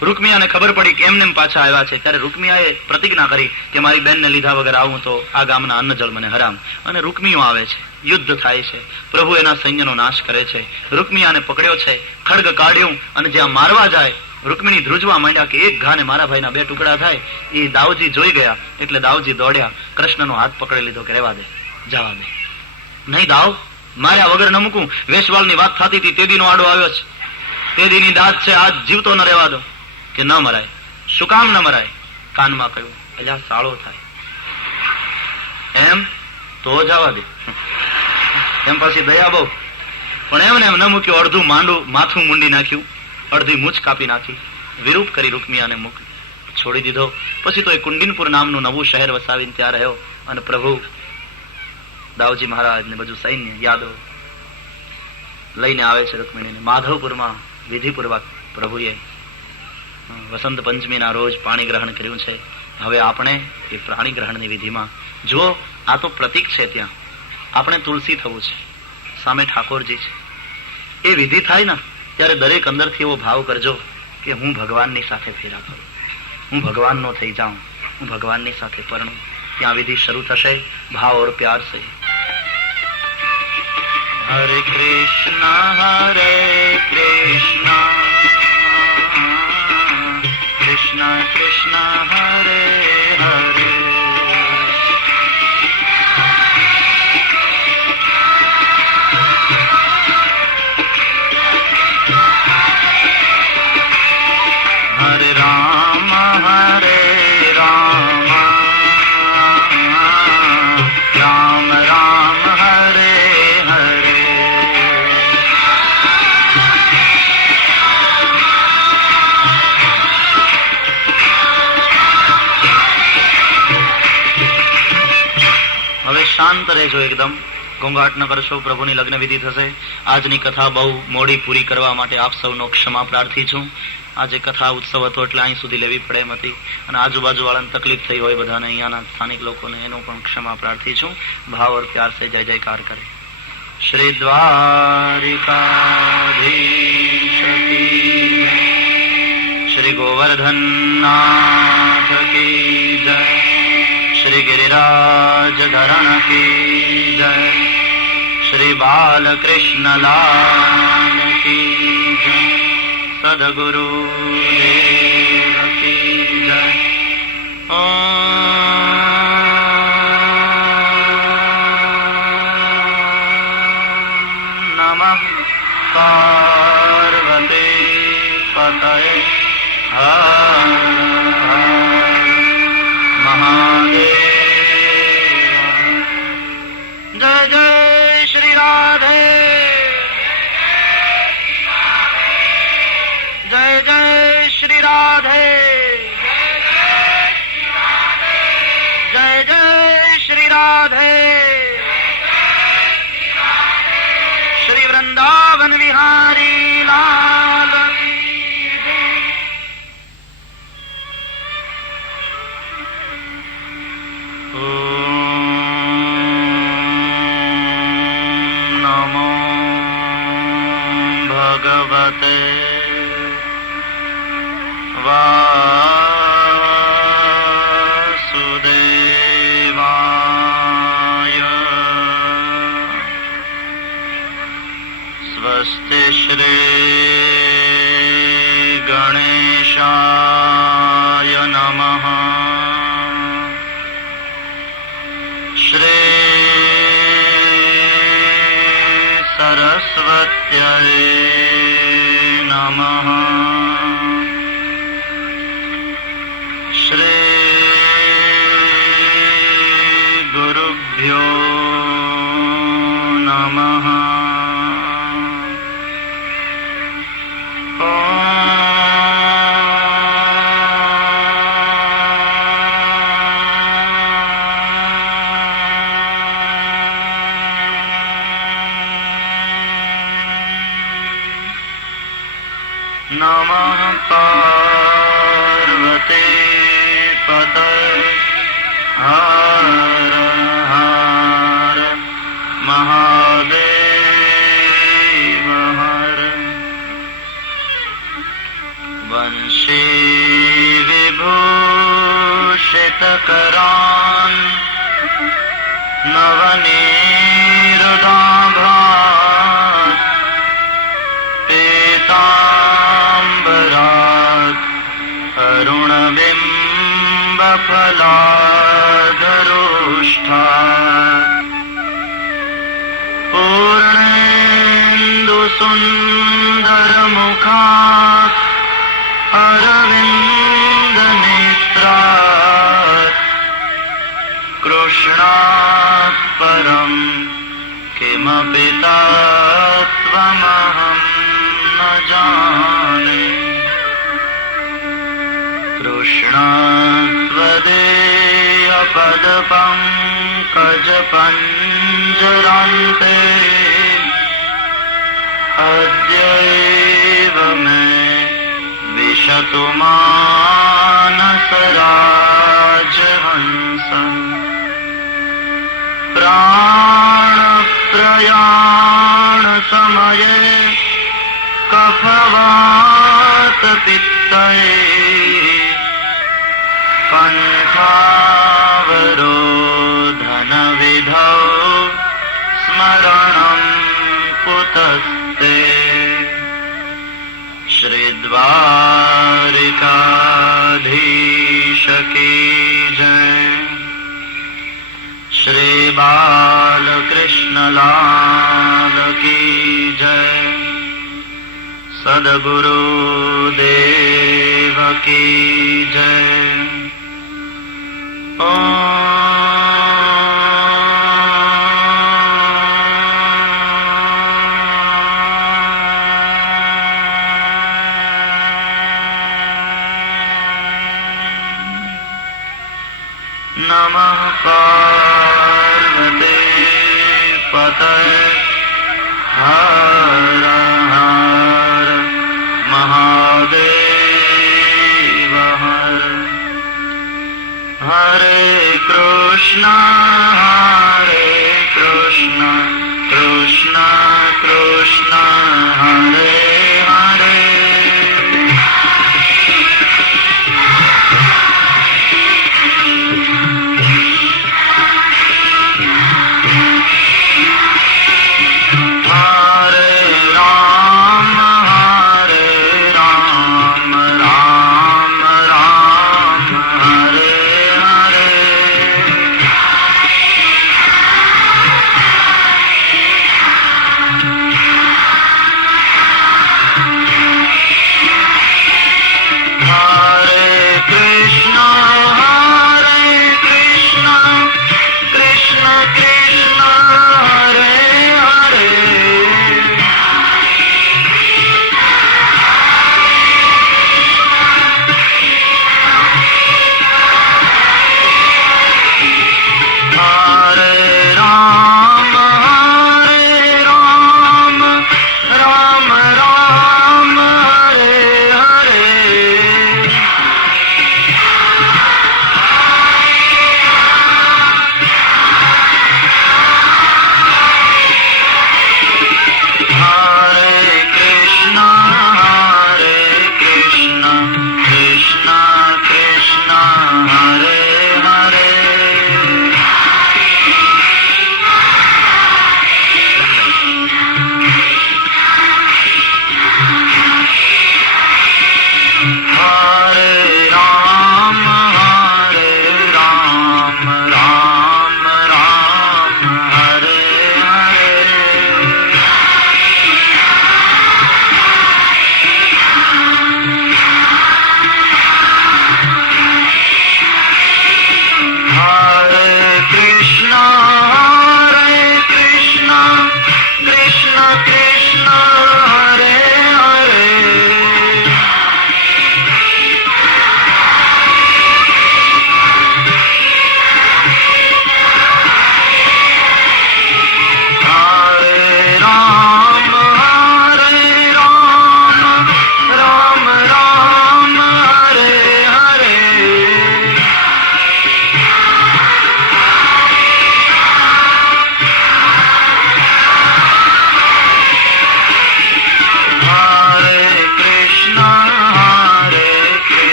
રૂકમિયાને ખબર પડી કે એમને પાછા આવ્યા છે, ત્યારે રૂકમિયાએ પ્રતિજ્ઞા કરી કે મારી બેનને લીધા વગર આવું તો આ ગામના અન્ન જળ મને હરામ. અને રૂકમિયો આવે છે, યુદ્ધ થાય છે, પ્રભુ એના સૈન્યનો નાશ કરે છે. રૂકમિયાને પકડ્યો છે, ખડગ કાઢ્યું, અને જ્યાં મારવા જાય રૂકમિણી ધ્રુજવા માંડ્યા કે એક ઘાને મારા ભાઈના 2 ટુકડા થાય. એ દાઉજી જોઈ ગયા, એટલે દાઉજી દોડ્યા, કૃષ્ણનો હાથ પકડી લીધો કે રહેવા દે, જવા દે. નહીં દાવ, માર્યા વગર ન મૂકું. વેશવાલની વાત થતી હતી, તેદીનો આડો આવ્યો છે. તેદીની દાદ છે, આજ જીવતો ન રહેવા દો. કે ન મરાય. શું કામ ન મરાય? કાનમાં કહ્યું, એટલે સાળો થાય એમ તો જવા દે. એમ પછી દયા બહુ. પણ એમને એમ ન મૂક્યો. અડધું માથું મૂંડી નાખ્યું, અડધી મૂછ કાપી નાખી, વિરૂપ કરી રૂકમિયાને છોડી દીધો. પછી તો એ કુંડિનપુર નામનું નવું શહેર વસાવીને ત્યાં રહ્યો. અને પ્રભુ દાઉજી મહારાજ ને બધું સૈન્ય યાદવ લઈને આવે છે રૂકમિણીને. માધવપુરમાં વિધિપૂર્વક પ્રભુએ વસંત પંચમીના રોજ પાણી ગ્રહણ કર્યું છે. હવે આપણે એ પાણી ગ્રહણની વિધિમાં જુઓ, આ તો પ્રતીક છે. ત્યાં આપણે તુલસી થવું છે, સામે ઠાકોરજી છે. એ વિધિ થાય ને ત્યારે દરેક અંદરથી એવો ભાવ કરજો કે હું ભગવાનની સાથે ફેરા કરું, હું ભગવાનનો થઈ જાઉં, હું ભગવાનની સાથે પરણું. ત્યાં વિધિ શરૂ થશે. ભાવ ઓર પ્યાર સે. હરે કૃષ્ણ હરે કૃષ્ણ કૃષ્ણ કૃષ્ણ હરે હરે. હરે રામ હરે રામ, રામ રામ હરે હરે. શાંત રહેજો, એકદમ ઘોંઘાટ ન કરશો. પ્રભુની લગ્ન વિધિ થશે. આજની કથા બહુ મોડી પૂરી કરવા માટે આપ સૌનો ક્ષમા પ્રાર્થી છું. આજે કથા ઉત્સવ હતો એટલે અહીં સુધી લેવી પડે એમ હતી, અને આજુબાજુ વાળાને તકલીફ થઈ હોય બધાને, અહીંયાના સ્થાનિક લોકોને, એનું પણ ક્ષમા પ્રાર્થી છું. ભાવ और प्यार से जय जयकार करे. श्री द्वारिकाधीश की जय, श्री गोवर्धननाथ की जय, श्री गिरिराज धरण की जय, श्री बालकृष्ण लाल की जय, सद्गुरु देव की जय. नमः पार्वती पतये हर हर महादेव. जय जय श्री राधे, जय जय श्री राधे, जय जय श्री राधे. श्री वृंदावन विहारी लाल की जय. ओम नमो भगवते वासुदेवाय. स्वस्ति श्री गणेशाय नमः. श्री सरस्वत्यै नमः. श्री गुरुभ्यो नमः. नमः पार्वती पतये हर हर महादेव हर. वंशी विभूषितकरान् नवनीरदाभात् पीताम्बरात् अरुणबिम्बफलाधरोष्ठात् पूर्णेन्दुसुन्दरमुखात् अरविन्दनेत्रात् कृष्णात् परं किमपि तत्त्वमहं न जाने. कृष्णत्वदेयपदपङ्कजपञ्जरान्ते अद्यैव मे विशतु मानसराजहंस. प्राणप्रयाणसमये कफवातपित्तये कण्ठावरोधनविधौ स्मरणं कुतस्ते. श्री द्वारिकाधीश की जय, श्री बालकृष्ण लाल की जय, सद्गुरु देव की जय. नमः पार्वती महादेव हर हरे कृष्ण कृष्ण कृष्ण हरे हरे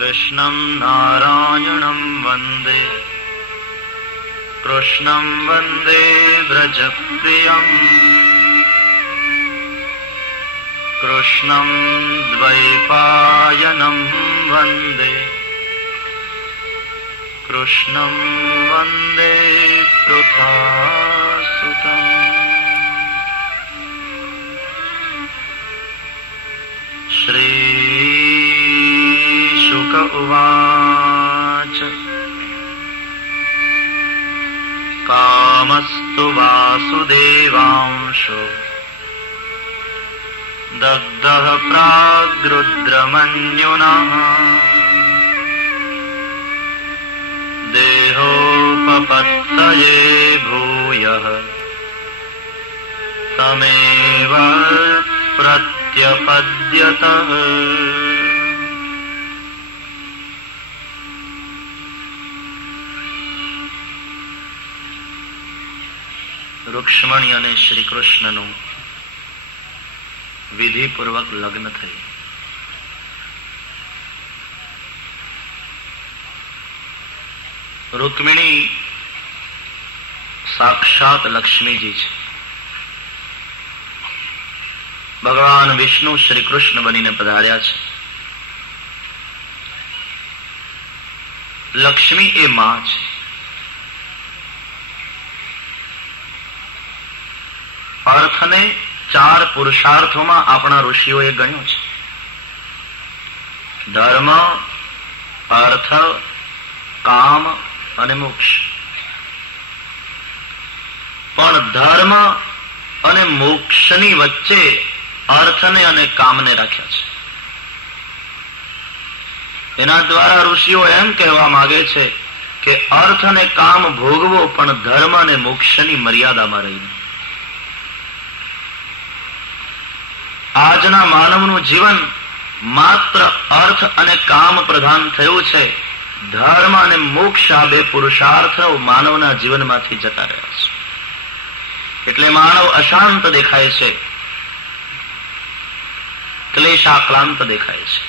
कृष्णं नारायणं वन्दे कृष्णं वन्दे व्रजप्रियम् कृष्णं द्वैपायनं वन्दे कृष्णं वन्दे पृथासुतम् श्रीशुक उवाच कामस्तु वासुदेवांशो दग्धः प्राग्रुद्रमन्युनः देहोपपत्तये भूय યઃ તમેવ પ્રત્યપદ્યતઃ. રૂક્ષ્મણી અને શ્રી કૃષ્ણનું વિધિપૂર્વક લગ્ન થયું. રૂક્મિણી સાક્ષાત લક્ષ્મીજી છે. ભગવાન વિષ્ણુ શ્રી કૃષ્ણ બનીને પધાર્યા છે. લક્ષ્મી એ માં છે. અર્થને 4 પુરુષાર્થોમાં આપણા ઋષિઓએ ગણ્યો છે. ધર્મ, અર્થ, કામ અને મોક્ષ. પણ ધર્મ અને મોક્ષની વચ્ચે અર્થને અને કામને રાખ્યા છે. એના દ્વારા ઋષિઓ એમ કહેવા માંગે છે કે અર્થ અને કામ ભોગવો, પણ ધર્મ અને મોક્ષની મર્યાદામાં રહીને. આજના માનવનું જીવન માત્ર અર્થ અને કામ પ્રધાન થયું છે. ધર્મ અને મોક્ષ આ 2 પુરુષાર્થો માનવના જીવનમાંથી જતા રહ્યા છે. એટલે માનવ અશાંત દેખાય છે, ક્લેશાક્લાંત દેખાય છે.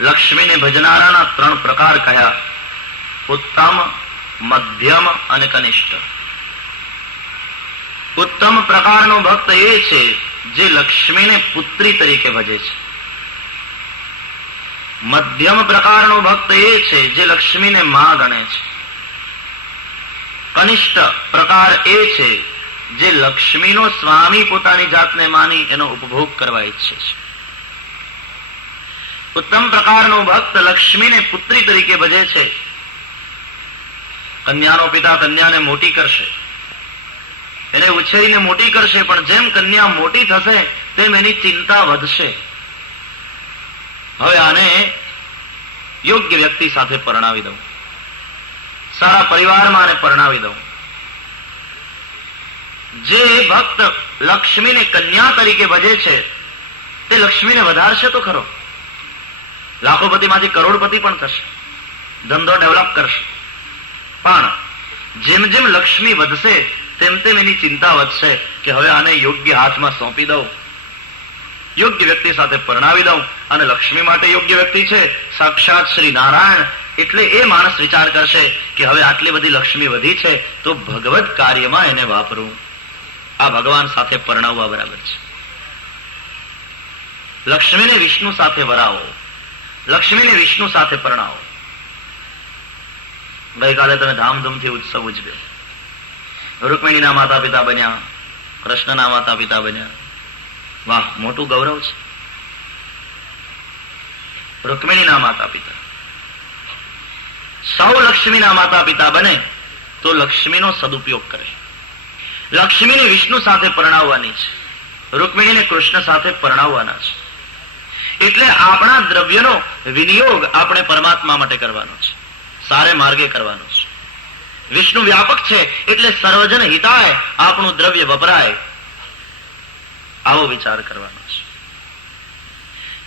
લક્ષ્મીને ભજનારાના 3 પ્રકાર કહ્યા: ઉત્તમ, મધ્યમ અને કનિષ્ઠ. ઉત્તમ પ્રકારનો ભક્ત એ છે જે લક્ષ્મીને પુત્રી તરીકે ભજે છે. મધ્યમ પ્રકારનો ભક્ત એ છે જે લક્ષ્મીને માં ગણે છે. કનિષ્ઠ પ્રકાર એ છે જે લક્ષ્મીનો સ્વામી પોતાની જાતને માની એનો ઉપભોગ કરવા ઈચ્છે છે. ઉત્તમ પ્રકારનો ભક્ત લક્ષ્મીને પુત્રી તરીકે ભજે છે. કન્યાનો પિતા કન્યાને મોટી કરશે, એને ઉછેરીને મોટી કરશે, પણ જેમ કન્યા મોટી થશે તેમ એની ચિંતા વધશે. હવે આને યોગ્ય વ્યક્તિ સાથે પરણાવી દઉં, સારા પરિવારમાં આને પરણાવી દઉં. જે ભક્ત લક્ષ્મીને કન્યા તરીકે ભજે છે તે લક્ષ્મીને વધારશે તો ખરો. લાખોપતિમાંથી કરોડપતિ પણ થશે, ધંધો ડેવલપ કરશે. પણ જેમ જેમ લક્ષ્મી વધશે તેમ તેમ એની ચિંતા વધશે કે હવે આને યોગ્ય હાથમાં સોંપી દઉં, યોગ્ય વ્યક્તિ સાથે પરણાવી દઉં. અને લક્ષ્મી માટે યોગ્ય વ્યક્તિ છે સાક્ષાત શ્રી નારાયણ. એટલે એ માણસ વિચાર કરશે કે હવે આટલી બધી લક્ષ્મી વધી છે તો ભગવત કાર્યમાં એને વાપરું. આ ભગવાન સાથે પરણાવવા બરાબર છે. લક્ષ્મીને વિષ્ણુ સાથે વરાવો, લક્ષ્મીને વિષ્ણુ સાથે પરણાવો. ગઈકાલે તમે ધામધૂમથી ઉત્સવ ઉજવ્યો. રૂકમિણીના માતા પિતા બન્યા, કૃષ્ણના માતા પિતા બન્યા. વાહ, મોટું ગૌરવ છે. રૂકમિણીના માતા પિતા. સૌ લક્ષ્મીના માતા પિતા બને તો લક્ષ્મીનો સદુપયોગ કરે. લક્ષ્મીને વિષ્ણુ સાથે પરણાવવાની છે, રૂકમિણીને કૃષ્ણ સાથે પરણાવવાના છે. એટલે આપણા દ્રવ્યનો વિનિયોગ આપણે પરમાત્મા માટે કરવાનો છે, સારે માર્ગે કરવાનો છે. વિષ્ણુ વ્યાપક છે એટલે સર્વજન હિતાય આપણું દ્રવ્ય વપરાય, આવો વિચાર કરવાનો છે.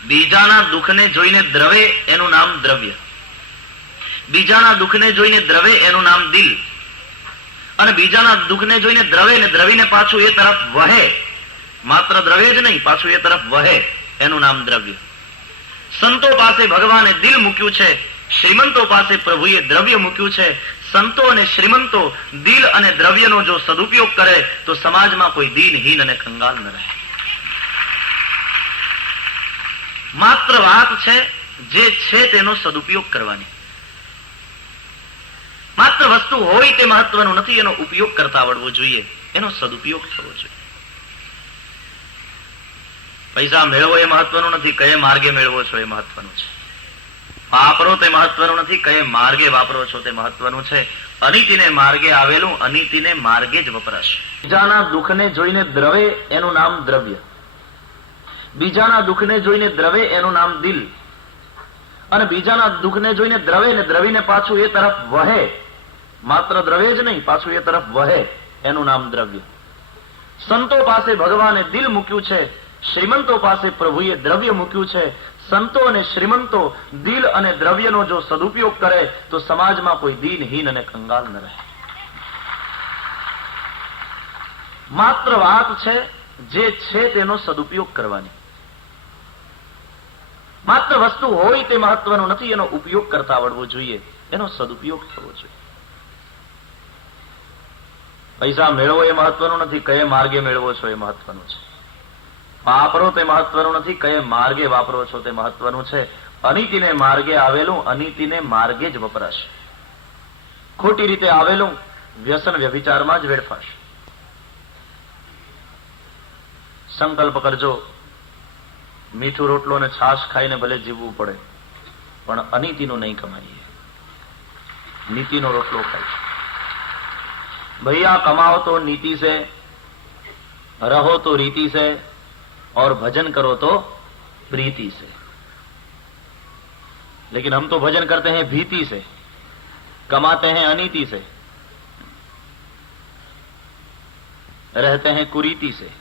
બીજાના દુઃખને જોઈને દ્રવે એનું નામ દ્રવ્ય, બીજાના દુઃખને જોઈને દ્રવે એનું નામ દિલ, અને બીજાના દુઃખને જોઈને દ્રવે ને દ્રવીને પાછું એ તરફ વહે. માત્ર દ્રવે જ નહીં, પાછું એ તરફ વહે, એનું નામ દ્રવ્ય. સંતો પાસે ભગવાને દિલ મૂક્યું છે, શ્રીમંતો પાસે પ્રભુએ દ્રવ્ય મૂક્યું છે. સંતો અને શ્રીમંતો દિલ અને દ્રવ્યનો જો સદુપયોગ કરે તો સમાજમાં કોઈ દીનહીન અને કંગાલ ન રહે. માત્ર વાત છે જે છે તેનો સદુપયોગ કરવાની. માત્ર વસ્તુ હોય તે મહત્વનું નથી, એનો ઉપયોગ કરતા આવડવો જોઈએ, એનો સદુપયોગ થવો જોઈએ. પૈસા મેળવો એ મહત્વનું નથી, કયે માર્ગે મેળવો છો એ મહત્વનું છે. વાપરો તે મહત્વનું નથી, કયે માર્ગે વાપરો છો તે મહત્વનું છે. અનીતિને માર્ગે આવેલું અનીતિને માર્ગે જ વપરાશે. બીજાના દુઃખને જોઈને દ્રવે એનું નામ દ્રવ્ય, બીજાના દુઃખને જોઈને દ્રવે એનું નામ દિલ, અને બીજાના દુઃખને જોઈને દ્રવે ને દ્રવીને પાછું એ તરફ વહે, માત્ર દ્રવ્ય જ નહીં, પાછું એ તરફ વહે, એનું નામ દ્રવ્ય. સંતો પાસે ભગવાને દિલ મૂક્યું છે, શ્રીમંતો પાસે પ્રભુએ દ્રવ્ય મૂક્યું છે. સંતો અને શ્રીમંતો દિલ અને દ્રવ્યનો જો સદુપયોગ કરે તો સમાજમાં કોઈ દીનહીન અને કંગાલ ન રહે. માત્ર વાત છે જે છે તેનો સદુપયોગ કરવાની. માત્ર વસ્તુ હોય તે મહત્વનું નથી, એનો ઉપયોગ કરતા આવડવો જોઈએ, એનો સદુપયોગ થવો જોઈએ. પૈસા મેળવો એ મહત્વનું નથી, કયે માર્ગે મેળવો છો એ મહત્વનું છે. વાપરો તે મહત્વનું નથી, કયે માર્ગે વાપરો છો તે મહત્વનું છે. અનીતિને માર્ગે આવેલું અનીતિને માર્ગે જ વપરાશે. ખોટી રીતે આવેલું વ્યસન વ્યભિચારમાં જ વેડફાશે. સંકલ્પ કરજો, મીઠું રોટલો ને છાશ ખાઈને ભલે જીવવું પડે, પણ અનીતિનું નહીં કમાઈએ, નીતિનો રોટલો ખાઈશું. भैया कमाओ तो नीति से, रहो तो रीति से, और भजन करो तो प्रीति से. लेकिन हम तो भजन करते हैं भीति से, कमाते हैं अनीति से, रहते हैं कुरीति से.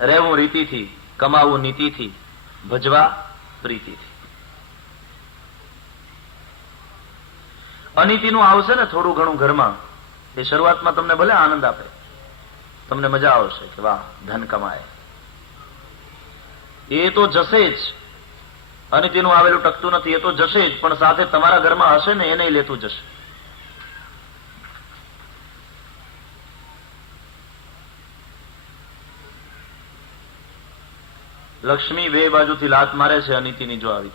રહેવું રીતિથી, કમાવું નીતિથી, ભજવા પ્રીતિથી. અનીતિનું આવશે ને થોડું ઘણું ઘરમાં, એ શરૂઆતમાં તમને ભલે આનંદ આપે, તમને મજા આવશે કે વાહ ધન કમાય, એ તો જશે જ. અનીતિનું આવેલું ટકતું નથી, એ તો જશે જ, પણ સાથે તમારા ઘરમાં હશે ને એને લેતું જશે. લક્ષ્મી બે બાજુથી લાત મારે છે અનીતિની જો આવી.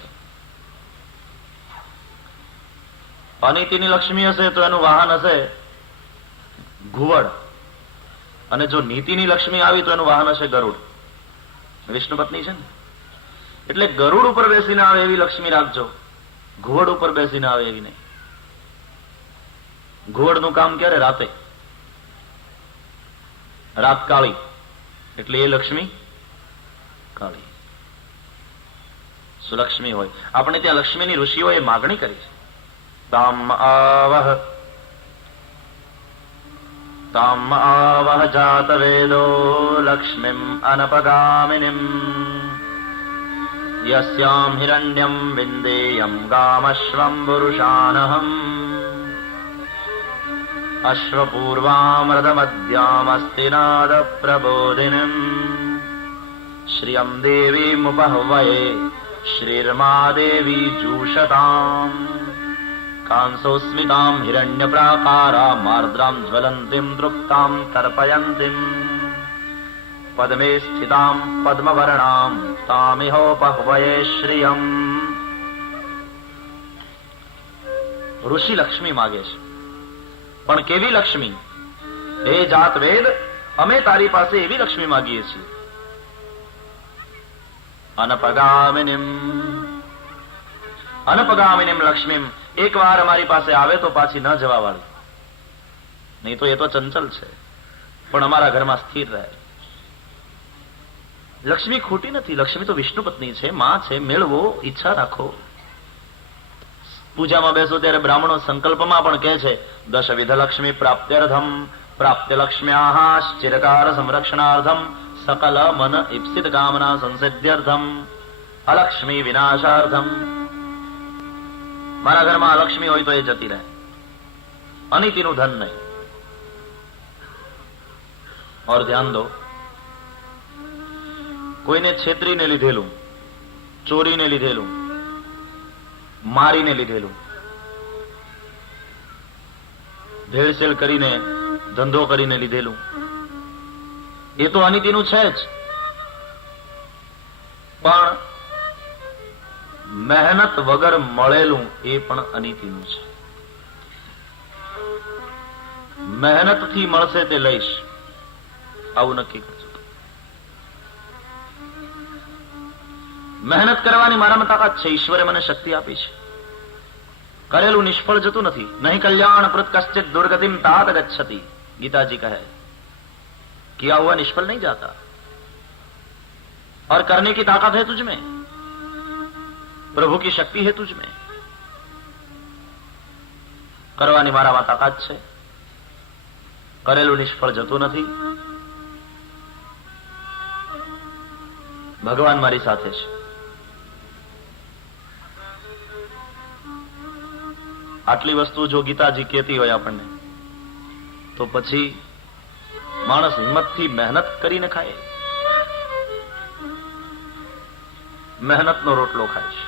અનીતિની લક્ષ્મી હશે તો એનું વાહન હશે ઘુવડ, અને જો નીતિની લક્ષ્મી આવી તો એનું વાહન હશે ગરુડ. વિષ્ણુ પત્ની છે ને, એટલે ગરુડ ઉપર બેસીને આવે એવી લક્ષ્મી રાખજો, ઘુવડ ઉપર બેસીને આવે એવી નહીં. ઘુવડનું કામ ક્યારે? રાતે. રાત કાળી એટલે એ લક્ષ્મી કાળી. સુલક્ષ્મી હોય. આપણે ત્યાં લક્ષ્મીની ઋષિઓએ માગણી કરી છે, તામ આવહ જાત વેદો લક્ષ્મીમ અનપગામિનીમ યસ્યામ હિરણ્યમ વિંદેયમ ગામશ્વમ પુરુષાનહમ અશ્વપૂર્વામૃતમધ્યામસ્તિનાદ પ્રબોધિનીમ શ્રિયમ દેવીમુપહવયે શ્રીર્મા દેવી જૂષતામ કાંસોસ્મિતામ હિરણ્યપ્રાકારા માર્દ્રામ જ્વલંતીમ તૃપ્તામ તર્પયંતીમ પદ્મે સ્થિતામ પદ્મવર્ણામ તામિહોપહવયે શ્રિયમ. ઋષિ લક્ષ્મી માગે છે, પણ કેવી લક્ષ્મી? હે જાત વેદ, અમે તારી પાસે એવી લક્ષ્મી માગીએ છીએ, અનપગામિનીમ. અનપગામિનીમ લક્ષ્મીમ, એક વાર અમારી પાસે આવે તો પાછી ન જવા વાળી. નહીં તો એ તો ચંચલ છે, પણ અમારા ઘરમાં સ્થિર રહે. લક્ષ્મી ખોટી નથી, લક્ષ્મી તો વિષ્ણુ પત્ની છે, માં છે. મેળવો, ઈચ્છા રાખો. પૂજામાં બેસો ત્યારે બ્રાહ્મણો સંકલ્પમાં પણ કહે છે, દશવિધ લક્ષ્મી પ્રાપ્ત્યર્થમ પ્રાપ્ત્ય લક્ષ્મ્યાઃ ચિરકાર સંરક્ષણાર્થમ સકલ મન ઇપ્સિત કામના સંસિદ્ધ્યર્થમ અલક્ષ્મી વિનાશાર્થમ. મારા ઘરમાં અલક્ષ્મી હોય તો એ જતી રહે, અનીતિનું ધન નહીં. और ધ્યાન દો, કોઈને છેતરીને લીધેલું, ચોરીને લીધેલું, મારીને લીધેલું, ભેળસેળ કરીને ધંધો કરીને લીધેલું, એ તો અનીતિનું છે જ. પણ મહેનત વગર મળેલું એ પણ અનીતિનું છે. મહેનતથી મળશે તે લઈશ, આવું નક્કી કરજો. મહેનત કરવાની મારામાં તાકાત છે, ઈશ્વરે મને શક્તિ આપી છે. કરેલું નિષ્ફળ જતું નથી. નહીં કલ્યાણ કૃત કશ્ચિત દુર્ગતિમ तात गच्छति, गीताजी કહે, किया हुआ निष्फल नहीं जाता, और करने की ताकत है तुझ में, प्रभु की शक्ति है तुझ में. કરવાની મારામાં તાકાત છે, કરેલું નિષ્ફળ જતું નથી, ભગવાન મારી સાથે છે. આટલી વસ્તુ જો ગીતાજી કહેતી હોય આપણને, તો પછી માણસ હિંમતથી મહેનત કરીને ખાય, મહેનતનો રોટલો ખાય છે.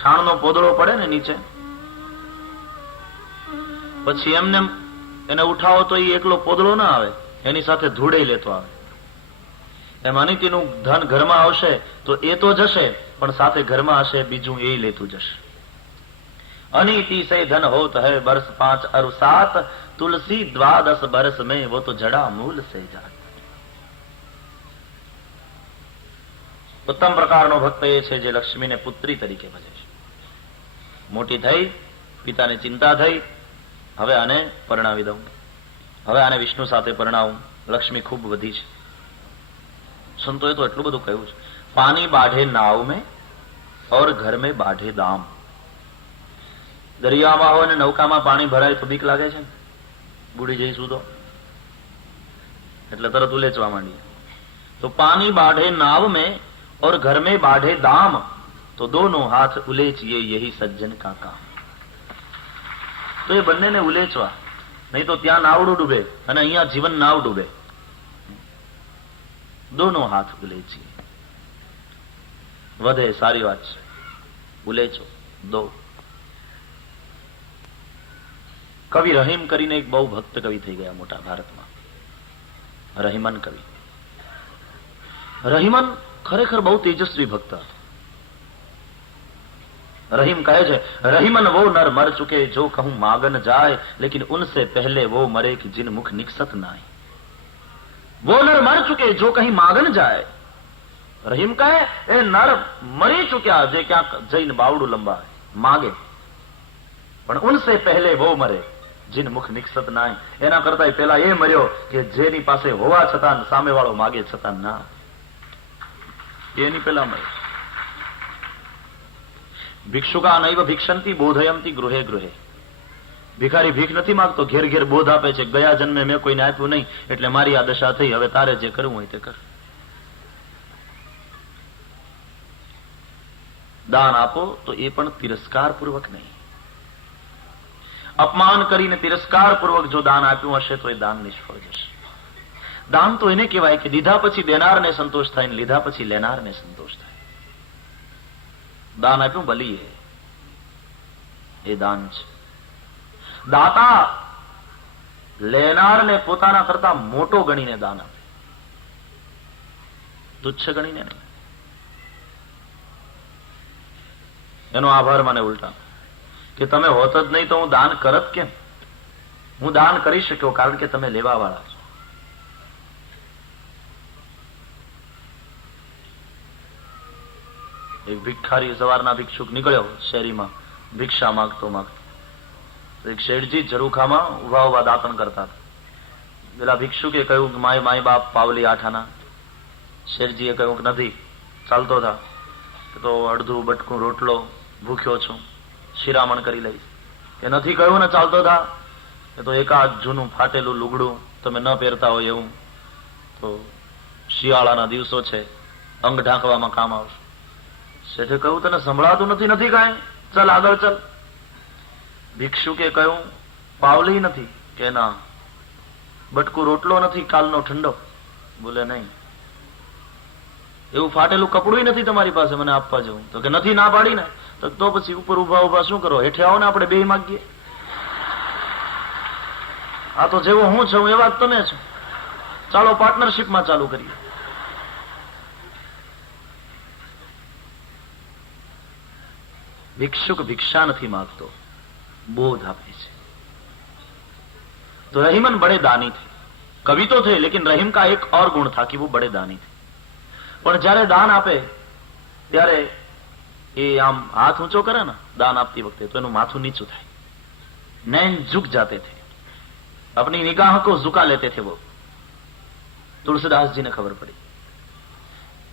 છાણનો પોદળો પડે ને નીચે, પછી એમને એને ઉઠાવો તો એ એકલો પોદળો ના આવે, એની સાથે ધૂળે લેતો આવે. એમ અનિતિનું ધન ઘરમાં આવશે તો એ તો જશે, પણ સાથે ઘરમાં હશે બીજું એ લેતું જશે. अनीति से धन होत है बरस 5 और 7, तुलसी 12 बरस में वो तो जड़ा मूल से जात. ઉત્તમ પ્રકારનો ભક્ત એ છે જે લક્ષ્મીને પુત્રી તરીકે ભજે છે. મોટી થઈ, પિતાને ચિંતા થઈ, હવે આને પરણાવી દઉં, હવે આને વિષ્ણુ સાથે પરણાવું, લક્ષ્મી ખૂબ વધી છે. સંતોએ તો એટલું બધું કહ્યું છે, પાણી બાઢે નાવ में और घर में बाढ़े दाम. દરિયામાં હોય ને નૌકામાં પાણી ભરાય તો બીક લાગે છે ને, બુડી જઈશું તો, એટલે તરત ઉલેચવા માંડીએ. તો પાણી બાઢે નાવ में और घर में बाढ़े दाम, तो दोनों हाथ उलेचिए यही सज्जन का काम. તો એ બંનેને ઉલેચવા, નહીં તો ત્યાં નાવડું ડૂબે અને અહીંયા જીવન નાવ ડૂબે. દોનો હાથ ઉલેચીએ. વધે સારી વાત છે, ઉલેચો દો. કવિ રહીમ કરીને એક બહુ ભક્ત કવિ થઈ ગયા મોટા ભારતમાં, રહીમન કવિ. રહીમન ખરેખર બહુ તેજસ્વી ભક્ત હતો. रहीम कहे છે, रहीमन वो नर मर चुके जो कहूं मागन जाए, लेकिन उनसे पहले वो मरे कि जिन मुख निकसत नाय. वो नर मर चुके जो कहीं मागन जाए. रहीम કહે એ નર મરી ચૂક્યા જે ક્યાંક જઈને બાવડું લંબાય માગે, પણ ઉનસે પહેલે વો મરે जिन मुख निकसत नाय. એના કરતા પહેલા એ મર્યો કે જેની પાસે હોવા છતાં સામેવાળો માગે છતાં ના, એની પહેલા મર્યો. ભિક્ષુકા નૈવ ભિક્ષંતી બોધયંતી ગૃહે ગૃહે. ભિખારી ભીખ નથી માંગતો, ઘેર ઘેર બોધ આપે છે, ગયા જન્મે મેં કોઈને આપ્યું નહીં એટલે મારી આ દશા થઈ, હવે તારે જે કરવું હોય તે કર. દાન આપો તો એ પણ તિરસ્કાર પૂર્વક નહીં. અપમાન કરીને તિરસ્કાર પૂર્વક જો દાન આપ્યું હશે તો એ દાન નિષ્ફળ જશે. દાન તો એને કહેવાય કે દીધા પછી દેનારને સંતોષ થાય ને લીધા પછી લેનારને સંતોષ થાય. દાન આપ્યું બલી એ દાન છે. દાતા લેનારને પોતાના કરતા મોટો ગણીને દાન આપે, તુચ્છ ગણીને નહીં. એનો આભાર માને ઉલટા કે તમે હોત જ નહીં તો હું દાન કરત કેમ? હું દાન કરી શક્યો કારણ કે તમે લેવા વાળા છો. એક ભિખારી સવારના ભિક્ષુક નીકળ્યો શેરીમાં ભિક્ષા માંગતો માંગતો. એક શેઠજી ઝરૂખામાં ઉભા ઉભા દાતણ કરતા હતા. પેલા ભિક્ષુકે કહ્યું કે માય માય બાપ પાવલી આઠાના. શેઠજીએ કહ્યું કે નથી, ચાલતો થા, તો અડધું બટકું રોટલો ભૂખ્યો છું, શિરામણ કરી લઈશ. એ નથી કહ્યું ને ચાલતો થા, તો એકાદ જૂનું ફાટેલું લુગડું તમે ન પહેરતા હોય એવું, તો શિયાળાના દિવસો છે, અંગ ઢાંકવામાં કામ આવશે. શેઠે કહ્યું તને સંભળાતું નથી? નથી કાંઈ, ચાલ આગળ ચાલ. ભિક્ષુકે કહ્યું પાવલી નથી? કે ના. બટકું રોટલો નથી કાલનો ઠંડો? બોલે નહીં. એવું ફાટેલું કપડું નથી તમારી પાસે મને આપવા જવું? તો કે નથી, ના પાડી ને. તો પછી ઉપર ઉભા ઉભા શું કરો, હેઠે આવો ને આપણે બે માગીએ. આ તો જેવો હું છું એવા જ તમે છો, ચાલો પાર્ટનરશિપમાં ચાલુ કરીએ. ભિક્ષુક ભિક્ષા નથી માંગતો, બોધ આપે છે. तो रहीमन बड़े दानी थे. कवि तो थे लेकिन रहीम का एक और गुण था कि वो बड़े दानी थे. પણ જ્યારે દાન આપે ત્યારે એ આમ હાથ ઊંચો કરે ને દાન આપતી વખતે તો એનું માથું નીચું થાય, નैन झुक जाते थे, अपनी निगाह को झुका लेते थे वो. तुलसीदास जी ने खबर पड़ी,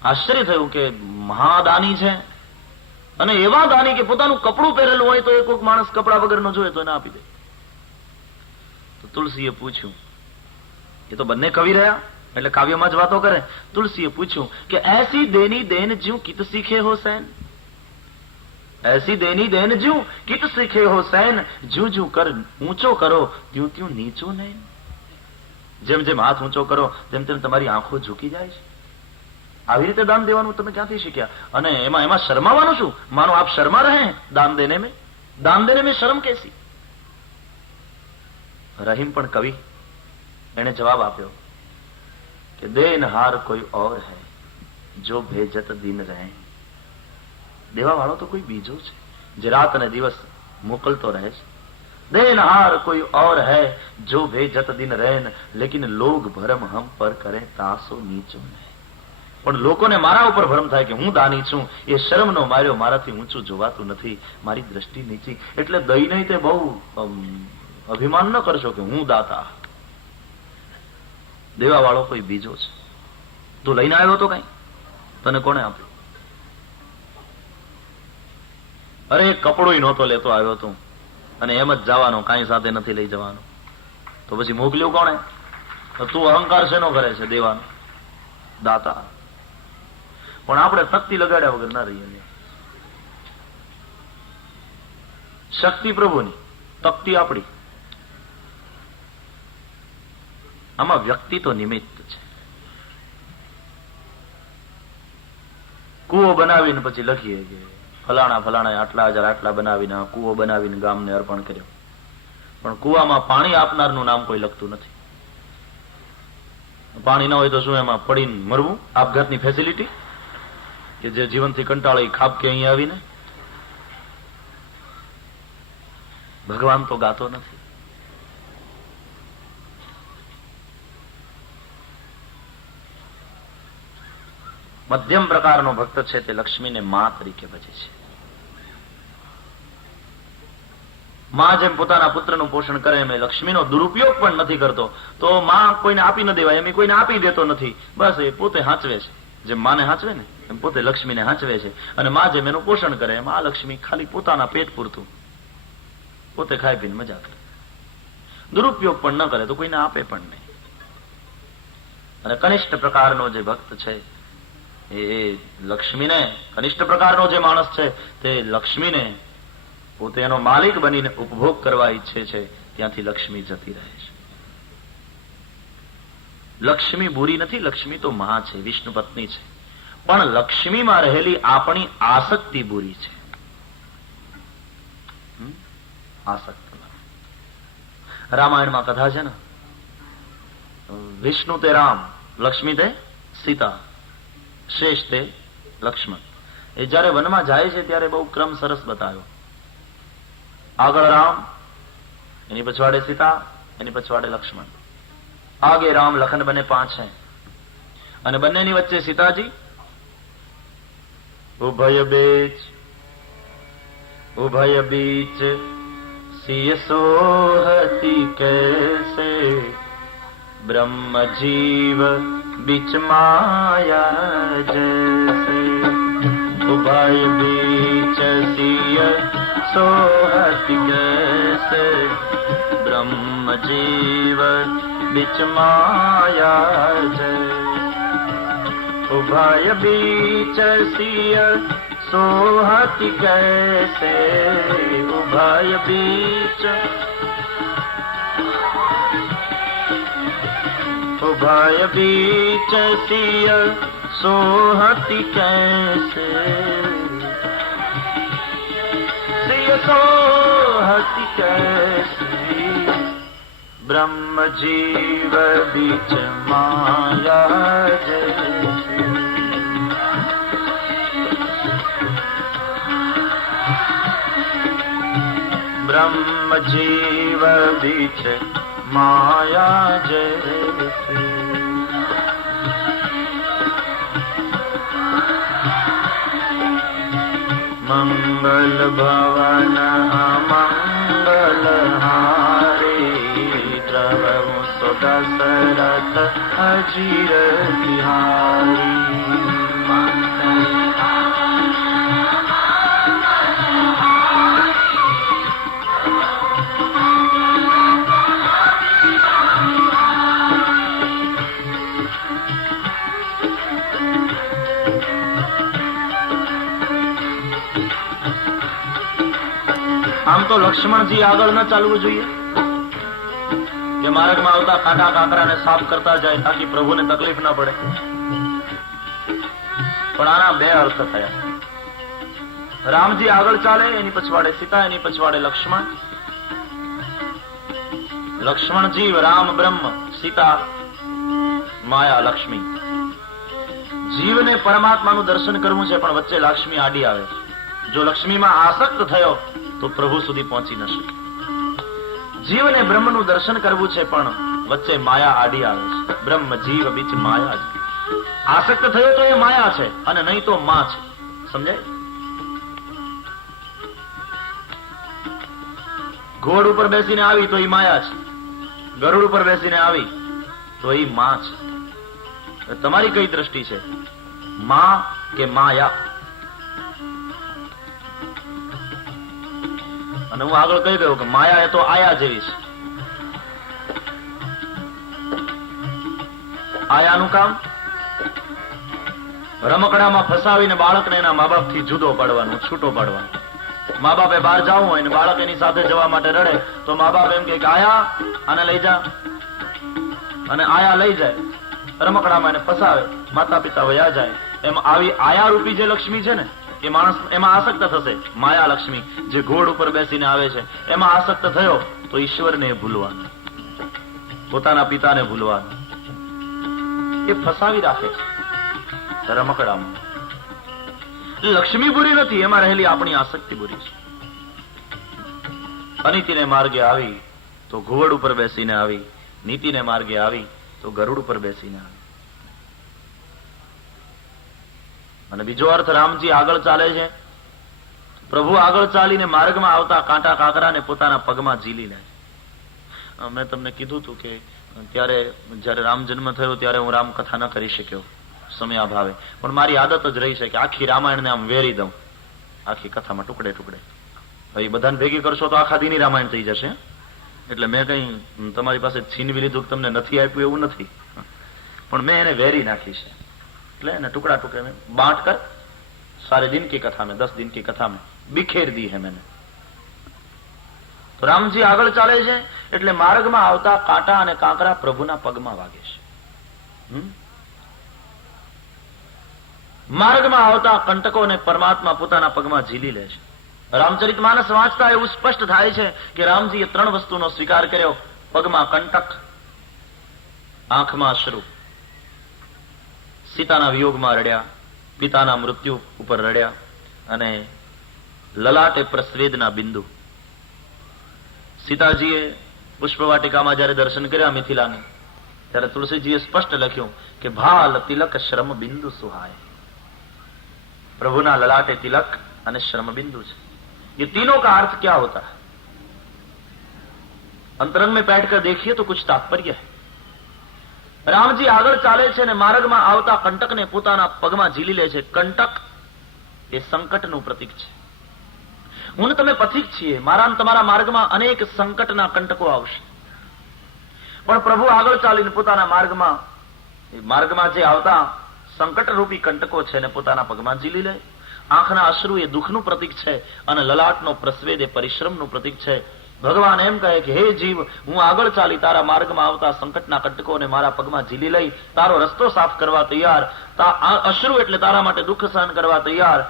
आश्चर्य થયું કે મહાદાની છે અને એવા દાની કે પોતાનું કપડું પહેરેલું હોય તો એ કોઈક માણસ કપડા વગરનો જોઈએ તો એને આપી દે. તો તુલસીએ પૂછ્યું, એ તો બંને કવિ રહ્યા એટલે કાવ્યમાં જ વાતો કરે. તુલસીએ પૂછ્યું કે એસી દેની દેન જ્યું કિત શીખે હો સૈન, એસી દેની દેન જ્યું કિત શીખે હો સૈન, જ્યું જ્યું કર ઊંચો કરો ત્યું ત્યું નીચો નહીં. જેમ જેમ હાથ ઊંચો કરો તેમ તેમ તમારી આંખો ઝૂકી જાય છે. આવી રીતે દાન દેવાનું તમે ક્યાંથી શીખ્યા? અને એમાં શરમાવાનું શું? માનો આપ શર્મા રહે દાન દેને મેં શર્મ कैसी? રહીમ પણ કવિ, એને જવાબ આપ્યો કે દેનહાર કોઈ ઓર હૈ જો ભેજત દિન રહે. દેવા વાળો તો કોઈ બીજો છે જે રાત અને દિવસ મોકલતો રહે છે. देनहार कोई और है जो भेजत दिन रहन, लेकिन लोग भरम हम पर करे तासो नीचो नहीं. પણ લોકોને મારા ઉપર ભ્રમ થાય કે હું દાની છું, એ શરમનો માર્યો મારાથી ઊંચું જોવાતું નથી, મારી દ્રષ્ટિ નીચી. એટલે દઈ નહીં તે બહુ અભિમાન ન કરશો કે હું દાતા. દેવા વાળો કોઈ બીજો છે. તું લઈને આવ્યો તો કઈ? તને કોને આપ્યું? અરે કપડું નહોતો લેતો આવ્યો તું, અને એમ જ જવાનો, કાંઈ સાથે નથી લઈ જવાનો. તો પછી મોકલ્યું કોણે? તો તું અહંકાર શેનો કરે છે? દેવાનો, દાતા. પણ આપણે તકતી લગાડ્યા વગર ના રહીએ. શક્તિ પ્રભુની, તકતી આપણી. આમાં વ્યક્તિ તો નિમિત્ત છે. કૂવો બનાવીને પછી લખીએ કે ફલાણા ફલાણા આટલા હજાર આટલા બનાવીને કૂવો બનાવીને ગામને અર્પણ કર્યો. પણ કૂવામાં પાણી આપનારનું નામ કોઈ લખતું નથી. પાણી ન હોય તો શું એમાં પડીને મરવું? આપઘાતની ફેસિલિટી કે જે જીવનથી કંટાળી ખાપ કે અહીંયા આવીને. ભગવાન તો ગાતો નથી. મધ્યમ પ્રકારનો ભક્ત છે તે લક્ષ્મીને મા તરીકે ભજે છે. માં જેમ પોતાના પુત્રનું પોષણ કરે એમ લક્ષ્મીનો દુરુપયોગ પણ નથી કરતો. તો માં કોઈને આપી ન દેવાય એમ કોઈને આપી દેતો નથી. બસ એ પોતે હાંચવે છે. જેમ માને હાંચવે ને એમ પોતે લક્ષ્મીને હાંચવે છે. અને માં જેમ એનું પોષણ કરે એમ આ લક્ષ્મી ખાલી પોતાના પેટ પૂરતું પોતે ખાઈ પીને મજા કરે. દુરુપયોગ પણ ન કરે તો કોઈને આપે પણ નહીં. અને કનિષ્ઠ પ્રકારનો જે ભક્ત છે એ લક્ષ્મીને, કનિષ્ઠ પ્રકારનો જે માણસ છે તે લક્ષ્મીને પોતે એનો માલિક બનીને ઉપભોગ કરવા ઈચ્છે છે. ત્યાંથી લક્ષ્મી જતી રહે છે. લક્ષ્મી બુરી નથી. લક્ષ્મી તો મહા છે, વિષ્ણુ પત્ની છે. પણ લક્ષ્મીમાં રહેલી આપણી આસક્તિ બુરી છે. આસક્તિ. રામાયણમાં કથા છે ને, વિષ્ણુ તે રામ, લક્ષ્મી તે સીતા, શેષ તે લક્ષ્મણ. એ જયારે વનમાં જાય છે ત્યારે બહુ ક્રમ સરસ બતાવ્યો. આગળ રામ, એની પછવાડે સીતા, એની પછવાડે લક્ષ્મણ. આગે રામ લખન બને 5 है અને બંનેની વચ્ચે સીતાજી. ઉભય બીચ સિય સોહતી कैसे, ब्रह्म जीव बीच माया जैसे. उभय बीच सिय सोहती कैसे, ब्रह्म जीव बीच माया जैसे. उभय बीच सिय सोहती कैसे, उभय बीच. उभय बीच सिय सोहती कैसे, सिय सोहती कैसे, ब्रह्म जीव बीच माया जैसे. ब्रह्म जीव बीच माया जैसे. मंगल भवन मंगल हारे, प्रभु सुदशरथ अजीर बिहारी. આમ તો લક્ષ્મણજી આગળ ન ચાલવું જોઈએ કે માર્ગમાં આવતા કાંટા કાંકરાને સાફ કરતા જાય તાકી પ્રભુને તકલીફ ના પડે. પણ આના બે અર્થ થયા. રામજી આગળ ચાલે, એની પછવાડે સીતા, એની પછવાડે લક્ષ્મણ. લક્ષ્મણ જીવ, રામ બ્રહ્મ, સીતા માયા લક્ષ્મી. જીવને પરમાત્માનું દર્શન કરવું છે, પણ વચ્ચે લક્ષ્મી આડી આવે છે. જો લક્ષ્મીમાં આસક્ત થયો તો પ્રભુ સુધી પહોંચી ન શકે. જીવને બ્રહ્મનું દર્શન કરવું છે, પણ વચ્ચે માયા આડી આવે છે. બ્રહ્મ જીવ બીચ માયા છે. આસક્ત થયો તો એ માયા છે, અને નહીં તો માં છે. સમજાય? ઘોડ ઉપર બેસીને આવી તો એ માયા છે, ગરુડ ઉપર બેસીને આવી તો એ માં છે. તમારી કઈ દ્રષ્ટિ છે, માં કે માયા? અને હું આગળ કહી દઉં કે માયા એ તો આયા જેવી છે. આયાનું કામ રમકડામાં ફસાવીને બાળકને એના મા બાપ થી જુદો પાડવાનું, છૂટો પાડવાનું. મા બાપે બહાર જવું હોય ને બાળક એની સાથે જવા માટે રડે તો મા બાપ એમ કે આયા આને લઈ જા, અને આયા લઈ જાય, રમકડામાં એને ફસાવે, માતા પિતા વયા જાય. એમ આવી આયા રૂપી જે લક્ષ્મી છે ને, એ માણસ એમાં આસક્ત થશે. માયા લક્ષ્મી જે ઘોડ ઉપર બેસીને આવે છે, એમાં આસક્ત થયો તો ઈશ્વરને ભૂલવાનું, પોતાના પિતાને ભૂલવાનું. એ ફસાવી રાખે છે રમકડામાં. લક્ષ્મી બુરી નથી, એમાં રહેલી આપણી આસક્તિ બુરી છે. અનિતિને માર્ગે આવી તો ઘોડ ઉપર બેસીને આવી, નીતિને માર્ગે આવી તો ગરુડ ઉપર બેસીને આવી. અને બીજો અર્થ, રામજી આગળ ચાલે છે, પ્રભુ આગળ ચાલીને માર્ગમાં આવતા કાંટા કાંકરાને પોતાના પગમાં ઝીલી લે. મેં તમને કીધું હતું કે ત્યારે જયારે રામ જન્મ થયો ત્યારે હું રામ કથા ન કરી શક્યો સમય અભાવે, પણ મારી આદત જ રહી છે કે આખી રામાયણને આમ વેરી દઉં, આખી કથામાં ટુકડે ટુકડે. હવે બધાને ભેગી કરશો તો આખા દીની રામાયણ થઈ જશે. એટલે મેં કઈ તમારી પાસે છીનવી લીધું, તમને નથી આપ્યું એવું નથી, પણ મેં એને વેરી નાખી છે. એટલે એને ટુકડા ટુકડે में बांट कर सारे दिन की कथा में 10 दिन की कथा में बिखेर दी है मैंने. તો રામજી આગળ ચાલે છે એટલે માર્ગમાં આવતા કાંટા અને કાંકરા પ્રભુના પગમાં વાગે છે. માર્ગમાં આવતા કંટકોને પરમાત્મા પોતાના પગમાં ઝીલી લે છે. રામચરિતમાનસ વાંચતા એવું સ્પષ્ટ થાય છે કે રામજીએ 3 વસ્તુનો સ્વીકાર કર્યો. પગમાં કંટક, આંખમાં અશ્રુ, સીતાના વિયોગમાં રડ્યા, પિતાના મૃત્યુ ઉપર રડ્યા, અને લલાટે પ્રસ્વેદના બિંદુ. સીતાજીએ પુષ્પવાટિકામાં જયારે દર્શન કર્યા મિથિલાની, ત્યારે તુલસીજીએ સ્પષ્ટ લખ્યું કે ભાલ તિલક શ્રમ બિંદુ સુહાય. प्रभुना ललाटे तिलक અને श्रम बिंदु છે. ये तीनों का अर्थ क्या होता है? अंतरंग में बैठकर देखिए तो कुछ तात्पर्य है. रामजी આગળ ચાલે છે અને માર્ગમાં આવતા કંટકને પોતાના પગમાં ઝીલી લે છે. કંટક એ સંકટનું પ્રતીક છે. હું ને તમે પથિક છીએ, મારા અને તમારા માર્ગમાં અનેક સંકટના કંટકો આવશે, પણ પ્રભુ આગળ ચાલીને પોતાના માર્ગમાં જે આવતા સંકટ રૂપી કંટકો છે ને પોતાના પગમાં ઝીલી લે. આંખના અશ્રુ એ દુઃખનું પ્રતીક છે અને લલાટનો પ્રસ્વેદ એ પરિશ્રમનું પ્રતીક છે. ભગવાન એમ કહે કે હે જીવ, હું આગળ ચાલી તારા માર્ગમાં આવતા સંકટના કંટકોને મારા પગમાં ઝીલી લઈ તારો રસ્તો સાફ કરવા તૈયાર. અશ્રુ એટલે તારા માટે દુઃખ સહન કરવા તૈયાર,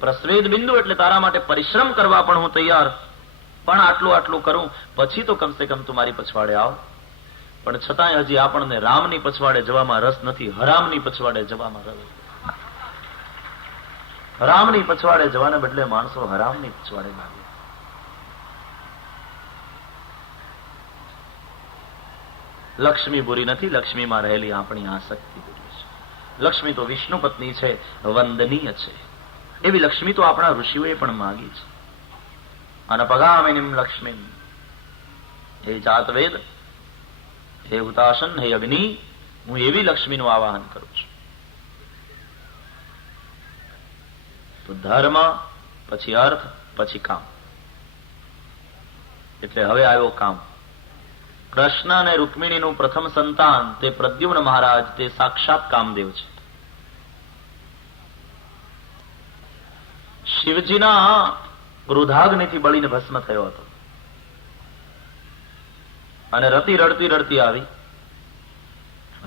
પ્રસ્વેદ બિંદુ એટલે તારા માટે પરિશ્રમ કરવા પણ હું તૈયાર. પણ આટલું કરું પછી તો કમસે કમ તું મારી પછવાડે આવ. પણ છતાંય હજી આપણને રામની પછવાડે જવામાં રસ નથી, હરામની પછવાડે જવામાં રસ. રામની પછવાડે જવાને બદલે માણસો હરામની પછવાડે ભાગે. લક્ષ્મી બુરી નથી, લક્ષ્મીમાં રહેલી આપણી આસક્તિ બુરી છે. લક્ષ્મી તો વિષ્ણુ પત્ની છે, વંદનીય છે. એવી લક્ષ્મી તો આપણા ઋષિઓએ પણ માંગી છે. અનપગામિનીમ લક્ષ્મી, હે જાતવેદ, હે હુતાશન, હે અગ્નિ, હું એવી લક્ષ્મીનું આવાહન કરું છું. તો ધર્મ, પછી અર્થ, પછી કામ. એટલે હવે આવ્યો કામ. કૃષ્ણ અને રૂકમિણીનું પ્રથમ સંતાન તે પ્રદ્યુમ્ન મહારાજ, તે સાક્ષાત કામદેવ છે. શિવજીના ક્રોધાગ્નિથી બળીને ભસ્મ થયો હતો. અને રતિ રડતી રડતી આવી.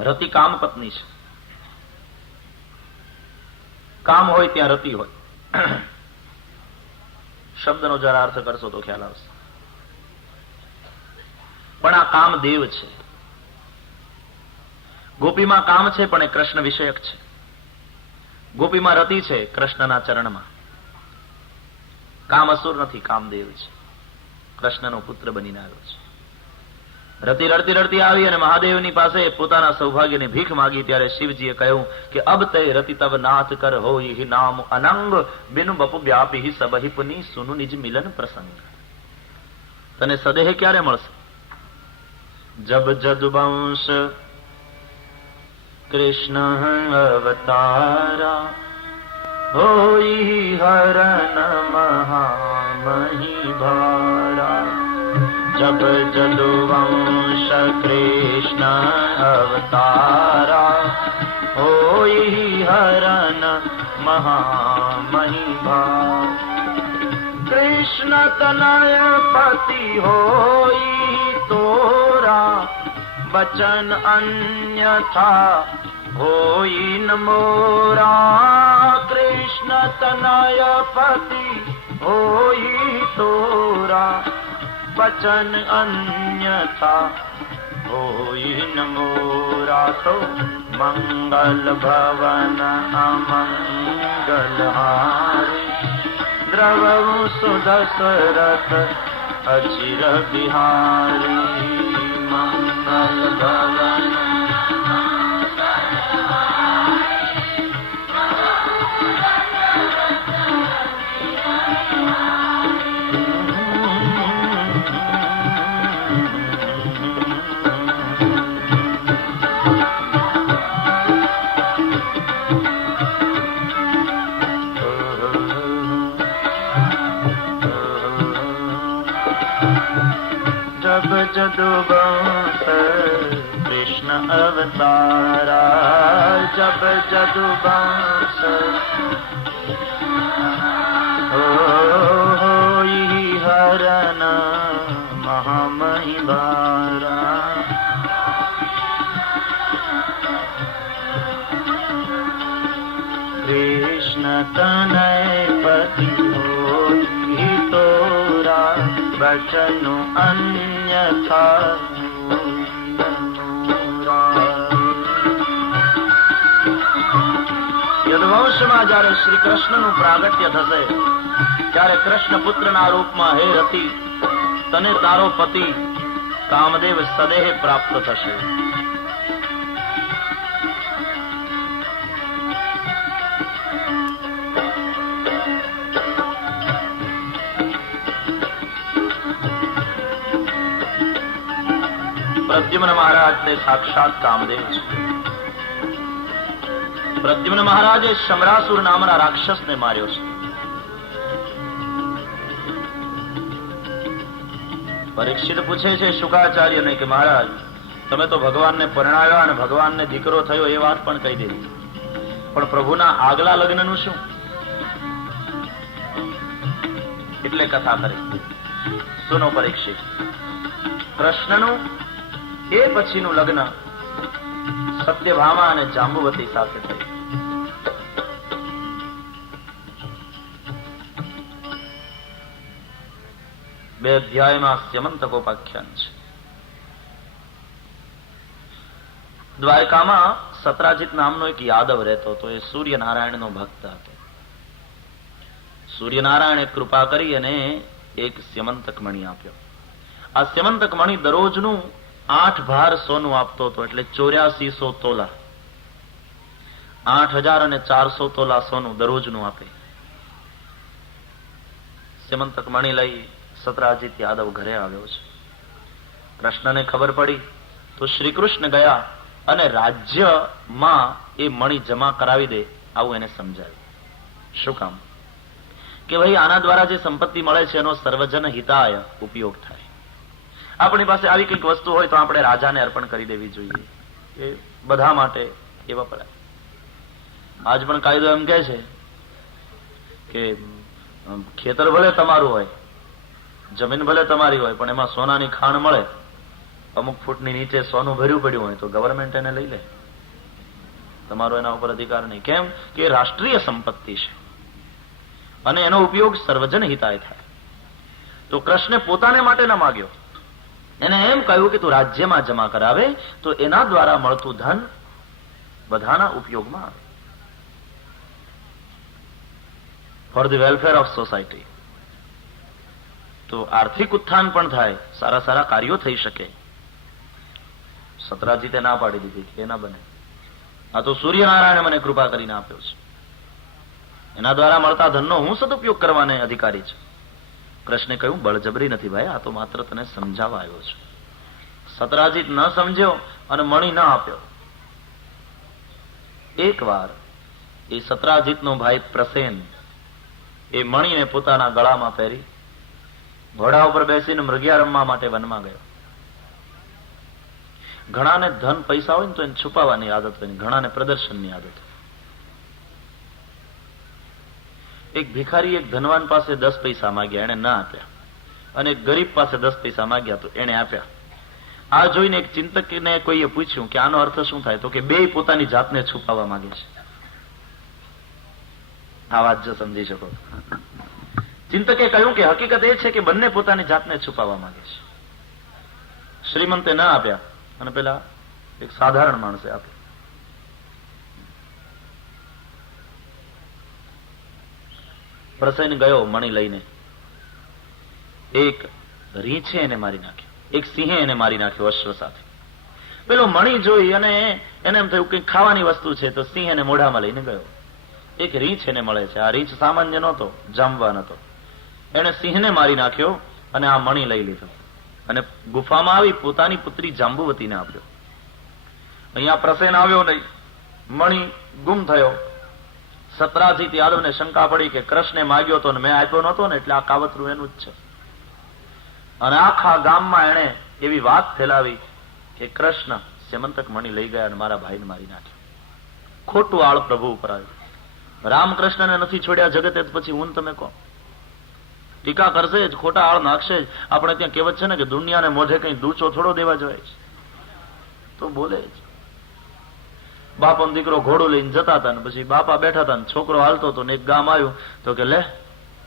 રતિ કામ પત્ની છે. કામ હોય ત્યાં રતિ હોય. શબ્દનો જરા અર્થ કરશો તો ખ્યાલ આવશે. પણ આ કામદેવ છે. ગોપીમાં કામ છે પણ એ કૃષ્ણ વિષયક છે. ગોપીમાં રતિ છે કૃષ્ણના ચરણમાં. કામ અસુર નથી, કામદેવ છે. કૃષ્ણનો પુત્ર બનીને આવ્યો છે. રતિ રડતી રડતી આવી અને મહાદેવની પાસે પોતાના સૌભાગ્યની ભીખ માગી. ત્યારે શિવજીએ કહ્યું કે અબ તે રતિ તબ નાથ કર હોય નામ અનંગ બિનુ બપુ વ્યાપી સબહિ પુની સુનુ નિજ મિલન પ્રસંગ. તને સદેહ ક્યારે મળશે? જબ જદુવંશ કૃષ્ણ અવતારા હોઈ હરણ મહામહી ભારા. જબ જદુવંશ કૃષ્ણ અવતારા હોઈ હરણ મહામહી ભાર. કૃષ્ણ તનય પતિ હોઈ તોરા વચન અન્યથા હોઈ ન મોરા. કૃષ્ણ તનય પતિ હોઈ તોરા વચન અન્યથા હોઈ ન મોરા. તો મંગલ ભવન અમંગલ હારે દ્રવહુ સુદશરથ અચિર બિહારી. મંગલ ભવન જદુવંશ કૃષ્ણ અવતારા. જબ જદુવંશ હોઈ હરણ મહામહી ભારા. કૃષ્ણ તનય પતિ હોઈ તોરા વચનો અન્યથા. યદુવંશમાં જયારે શ્રી કૃષ્ણનું પ્રાગટ્ય થશે ત્યારે કૃષ્ણ પુત્રના રૂપમાં હે રતિ તને તારો પતિ કામદેવ સદેહ પ્રાપ્ત થશે. પ્રદ્યુમ્ન મહારાજ તે સાક્ષાત કામદેવ છે. પ્રદ્યુમ્ન મહારાજે શમરાસુર નામના રાક્ષસને માર્યો છે. પરીક્ષિત પૂછે છે શુકાચાર્યને કે મહારાજ તમે તો ભગવાનને પરણાવ્યા અને ભગવાનને દીકરો થયો એ વાત પણ કહી દીધી, પણ પ્રભુના આગલા લગ્નનું શું? એટલે કથા કરી. સુનો પરીક્ષિત, કૃષ્ણનું એ પછીનું લગ્ન સત્યભામા અને જાંબુવતી સાથે થયું. બે અધ્યાયમાં સ્યમંતકોપાખ્યાન છે. દ્વારકામાં સત્રાજીત નામનો એક યાદવ રહેતો હતો. એ સૂર્યનારાયણનો ભક્ત હતો. સૂર્યનારાયણે કૃપા કરી અને એક સ્યમંતક મણી આપ્યો. આ સ્યમંતક મણી દરરોજનું 8 ભાર સોનું આપતો હતો, એટલે 8400 તોલા, 8400 તોલા સોનું દરરોજનું આપે. સ્યમંતક મણી લઈ સત્રાજીત યાદવ ઘરે આવ્યો છે. કૃષ્ણને ખબર પડી તો શ્રી કૃષ્ણ ગયા અને રાજ્યમાં એ મણી જમા કરાવી દે આવું એને સમજાયું. શું કામ? કે ભાઈ આના દ્વારા જે સંપત્તિ મળે છે એનો સર્વજન હિતાય ઉપયોગ થાય. આપણી પાસે આવી કંઈક વસ્તુ હોય તો આપણે રાજાને અર્પણ કરી દેવી જોઈએ. એ બધા માટે એ વપરાય. આજ પણ કાયદો એમ કહે છે કે ખેતર ભલે તમારું હોય, જમીન ભલે તમારી હોય, પણ એમાં સોનાની ખાણ મળે, અમુક ફૂટની નીચે સોનું ભર્યું પડ્યું હોય તો ગવર્મેન્ટ એને લઈ લે. તમારો એના ઉપર અધિકાર નહીં. કેમ કે રાષ્ટ્રીય સંપત્તિ છે અને એનો ઉપયોગ સર્વજન હિતાય થાય. તો કૃષ્ણે પોતાને માટે ન માગ્યો, એને એમ કહ્યું કે તું રાજ્યમાં જમા કરાવે તો એના દ્વારા મળતું ધન બધાના ઉપયોગમાં આવે, for the welfare of society. તો આર્થિક ઉત્થાન પણ થાય, સારા સારા કાર્યો થઈ શકે. સતરાજીતે ના પાડી દીધી કે ના બને, આ તો સૂર્યનારાયણે મને કૃપા કરીને આપ્યો છે, એના દ્વારા મળતા ધનનો હું સદુપયોગ કરવાને અધિકારી છું. કૃષ્ણે કહ્યું બળજબરી નથી ભાઈ, આ તો માત્ર તને સમજાવવા આવ્યો છે. સતરાજીત ન સમજ્યો અને મણી ન આપ્યો. એક વાર એ સતરાજીતનો ભાઈ પ્રસેન એ મણીને પોતાના ગળામાં પહેરી ઘોડા ઉપર બેસીને મૃગિયા રમવા માટે વનમાં ગયો. ઘણાને ધન પૈસા હોય ને તો એને છુપાવવાની આદત હોય, ઘણાને પ્રદર્શનની આદત હોય. એક ભિખારી એક ધનવાન પાસે 10 પૈસા માંગ્યા, એને ના આપ્યા, અને એક ગરીબ પાસે 10 પૈસા માંગ્યા તો એને આપ્યા. આ જોઈને એક ચિંતકને કોઈએ પૂછ્યું કે આનો અર્થ શું થાય, તો કે બે પોતાની જાતને છુપાવવા માંગે છે. આ વાત જો સમજી શકો. ચિંતકે કહ્યું કે હકીકત એ છે કે બંને પોતાની જાતને છુપાવવા માંગે છે. શ્રીમંતે ના આપ્યા અને પેલા એક સાધારણ માણસે આપ્યા. પ્રસન્ન ગયો મણી લઈને, એક રીંછે એને મારી નાખ્યો, એક સિંહે એને મારી નાખ્યો અશ્વ સાથે. પેલો મણી જોઈ અને એને એમ થયું કે ખાવાની વસ્તુ છે, તો સિંહ એને મોઢામાં લઈને ગયો. એક રીંછ એને મળે છે, આ રીંછ સામાન્ય નહોતો, જામવાન હતો. એને સિંહને મારી નાખ્યો અને આ મણી લઈ લીધો અને ગુફામાં આવી પોતાની પુત્રી જાંબુવતીને આપ્યો. અહીંયા પ્રસેન આવ્યો નહીં, મણી ગુમ થયો. સતરાજીત યાદવને શંકા પડી કે કૃષ્ણે માગ્યો તો મેં આપ્યો નહોતો ને, એટલે આ કાવતરું એનું જ છે. અને આખા ગામમાં એણે એવી વાત ફેલાવી કે કૃષ્ણ સેમંતક મણી લઈ ગયા અને મારા ભાઈને મારી નાખ્યો. ખોટું આળ પ્રભુ ઉપર આવ્યું. રામકૃષ્ણને નથી છોડ્યા જગતે, પછી હું તમે કહો ટીકા કરશે જ, ખોટા આળ નાખશે જ. આપણે ત્યાં કહેવત છે ને કે દુનિયાને મોઢે કઈ દૂચો થોડો દેવા જોઈએ છે, તો બોલે જ. બાપો દીકરો ઘોડું લઈને જતા હતા ને પછી બાપા બેઠા હતા ને છોકરો હાલતો હતો ને એક ગામ આવ્યું તો કે લે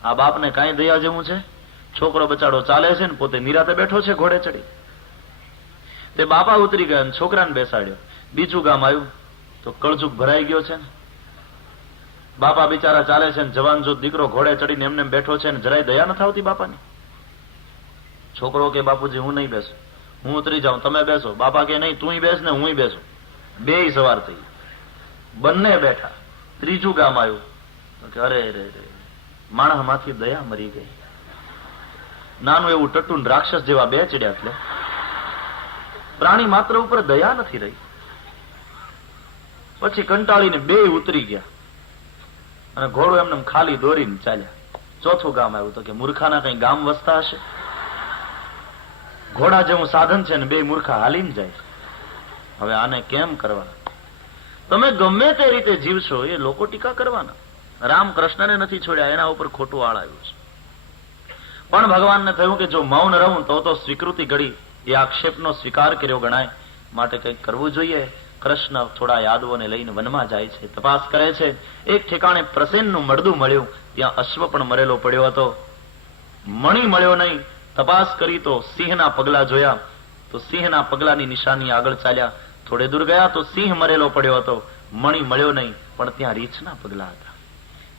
આ બાપને કાંઈ દયા જેવું છે, છોકરો બચાડો ચાલે છે ને પોતે નિરાતે બેઠો છે ઘોડે ચડી. તે બાપા ઉતરી ગયા છોકરાને બેસાડ્યો. બીજું ગામ આવ્યું તો કળજુગ ભરાઈ ગયો છે ને, બાપા બિચારા ચાલે છે ને જવાન જો દીકરો ઘોડે ચડીને એમને બેઠો છે ને જરાય દયા નથી આવતી બાપાની. છોકરો કે બાપુજી હું નહીં બેસું, હું ઉતરી જાઉં, તમે બેસો. બાપા કે નહીં તું બેસ ને હું બેસું. બે સવાર થઈ, બંને બેઠા. ત્રીજું ગામ આવ્યું તો કે અરે રે રે માણસ માંથી દયા મરી ગઈ. નાનું એવું ટટ્ટું રાક્ષસ જેવા બે ચડ્યા, એટલે પ્રાણી માત્ર ઉપર દયા નથી રહી. પછી કંટાળીને બે ઉતરી ગયા અને ઘોડો એમને ખાલી દોરીને ચાલ્યા. ચોથું ગામ આવ્યું તો કે મૂર્ખાના કઈ ગામ વસતા હશે, ઘોડા જેવું સાધન છે ને બે મૂર્ખા હાલીને જાય. હવે આને કેમ કરવાના? તમે ગમે તે રીતે જીવશો એ લોકો ટીકા કરવાના. રામકૃષ્ણને નથી છોડ્યા, એના ઉપર ખોટું આળ આવ્યું છે. પણ ભગવાનને થયું કે જો મૌન રહું તો સ્વીકૃતિ ઘડી એ આક્ષેપનો સ્વીકાર કર્યો ગણાય, માટે કંઈક કરવું જોઈએ. કૃષ્ણ થોડા યાદવોને લઈને વનમાં જાય છે, તપાસ કરે છે. એક ઠેકાણે પ્રસેનનું મળદું મળ્યું, ત્યાં અશ્વ પણ મરેલો પડ્યો હતો. મણી મળ્યો નહીં. તપાસ કરી તો સિંહના પગલા જોયા, તો સિંહના પગલાની નિશાની આગળ ચાલ્યા. થોડે દૂર ગયા તો સિંહ મરેલો પડ્યો હતો. મણી મળ્યો નહીં, પણ ત્યાં રીંછના પગલા હતા.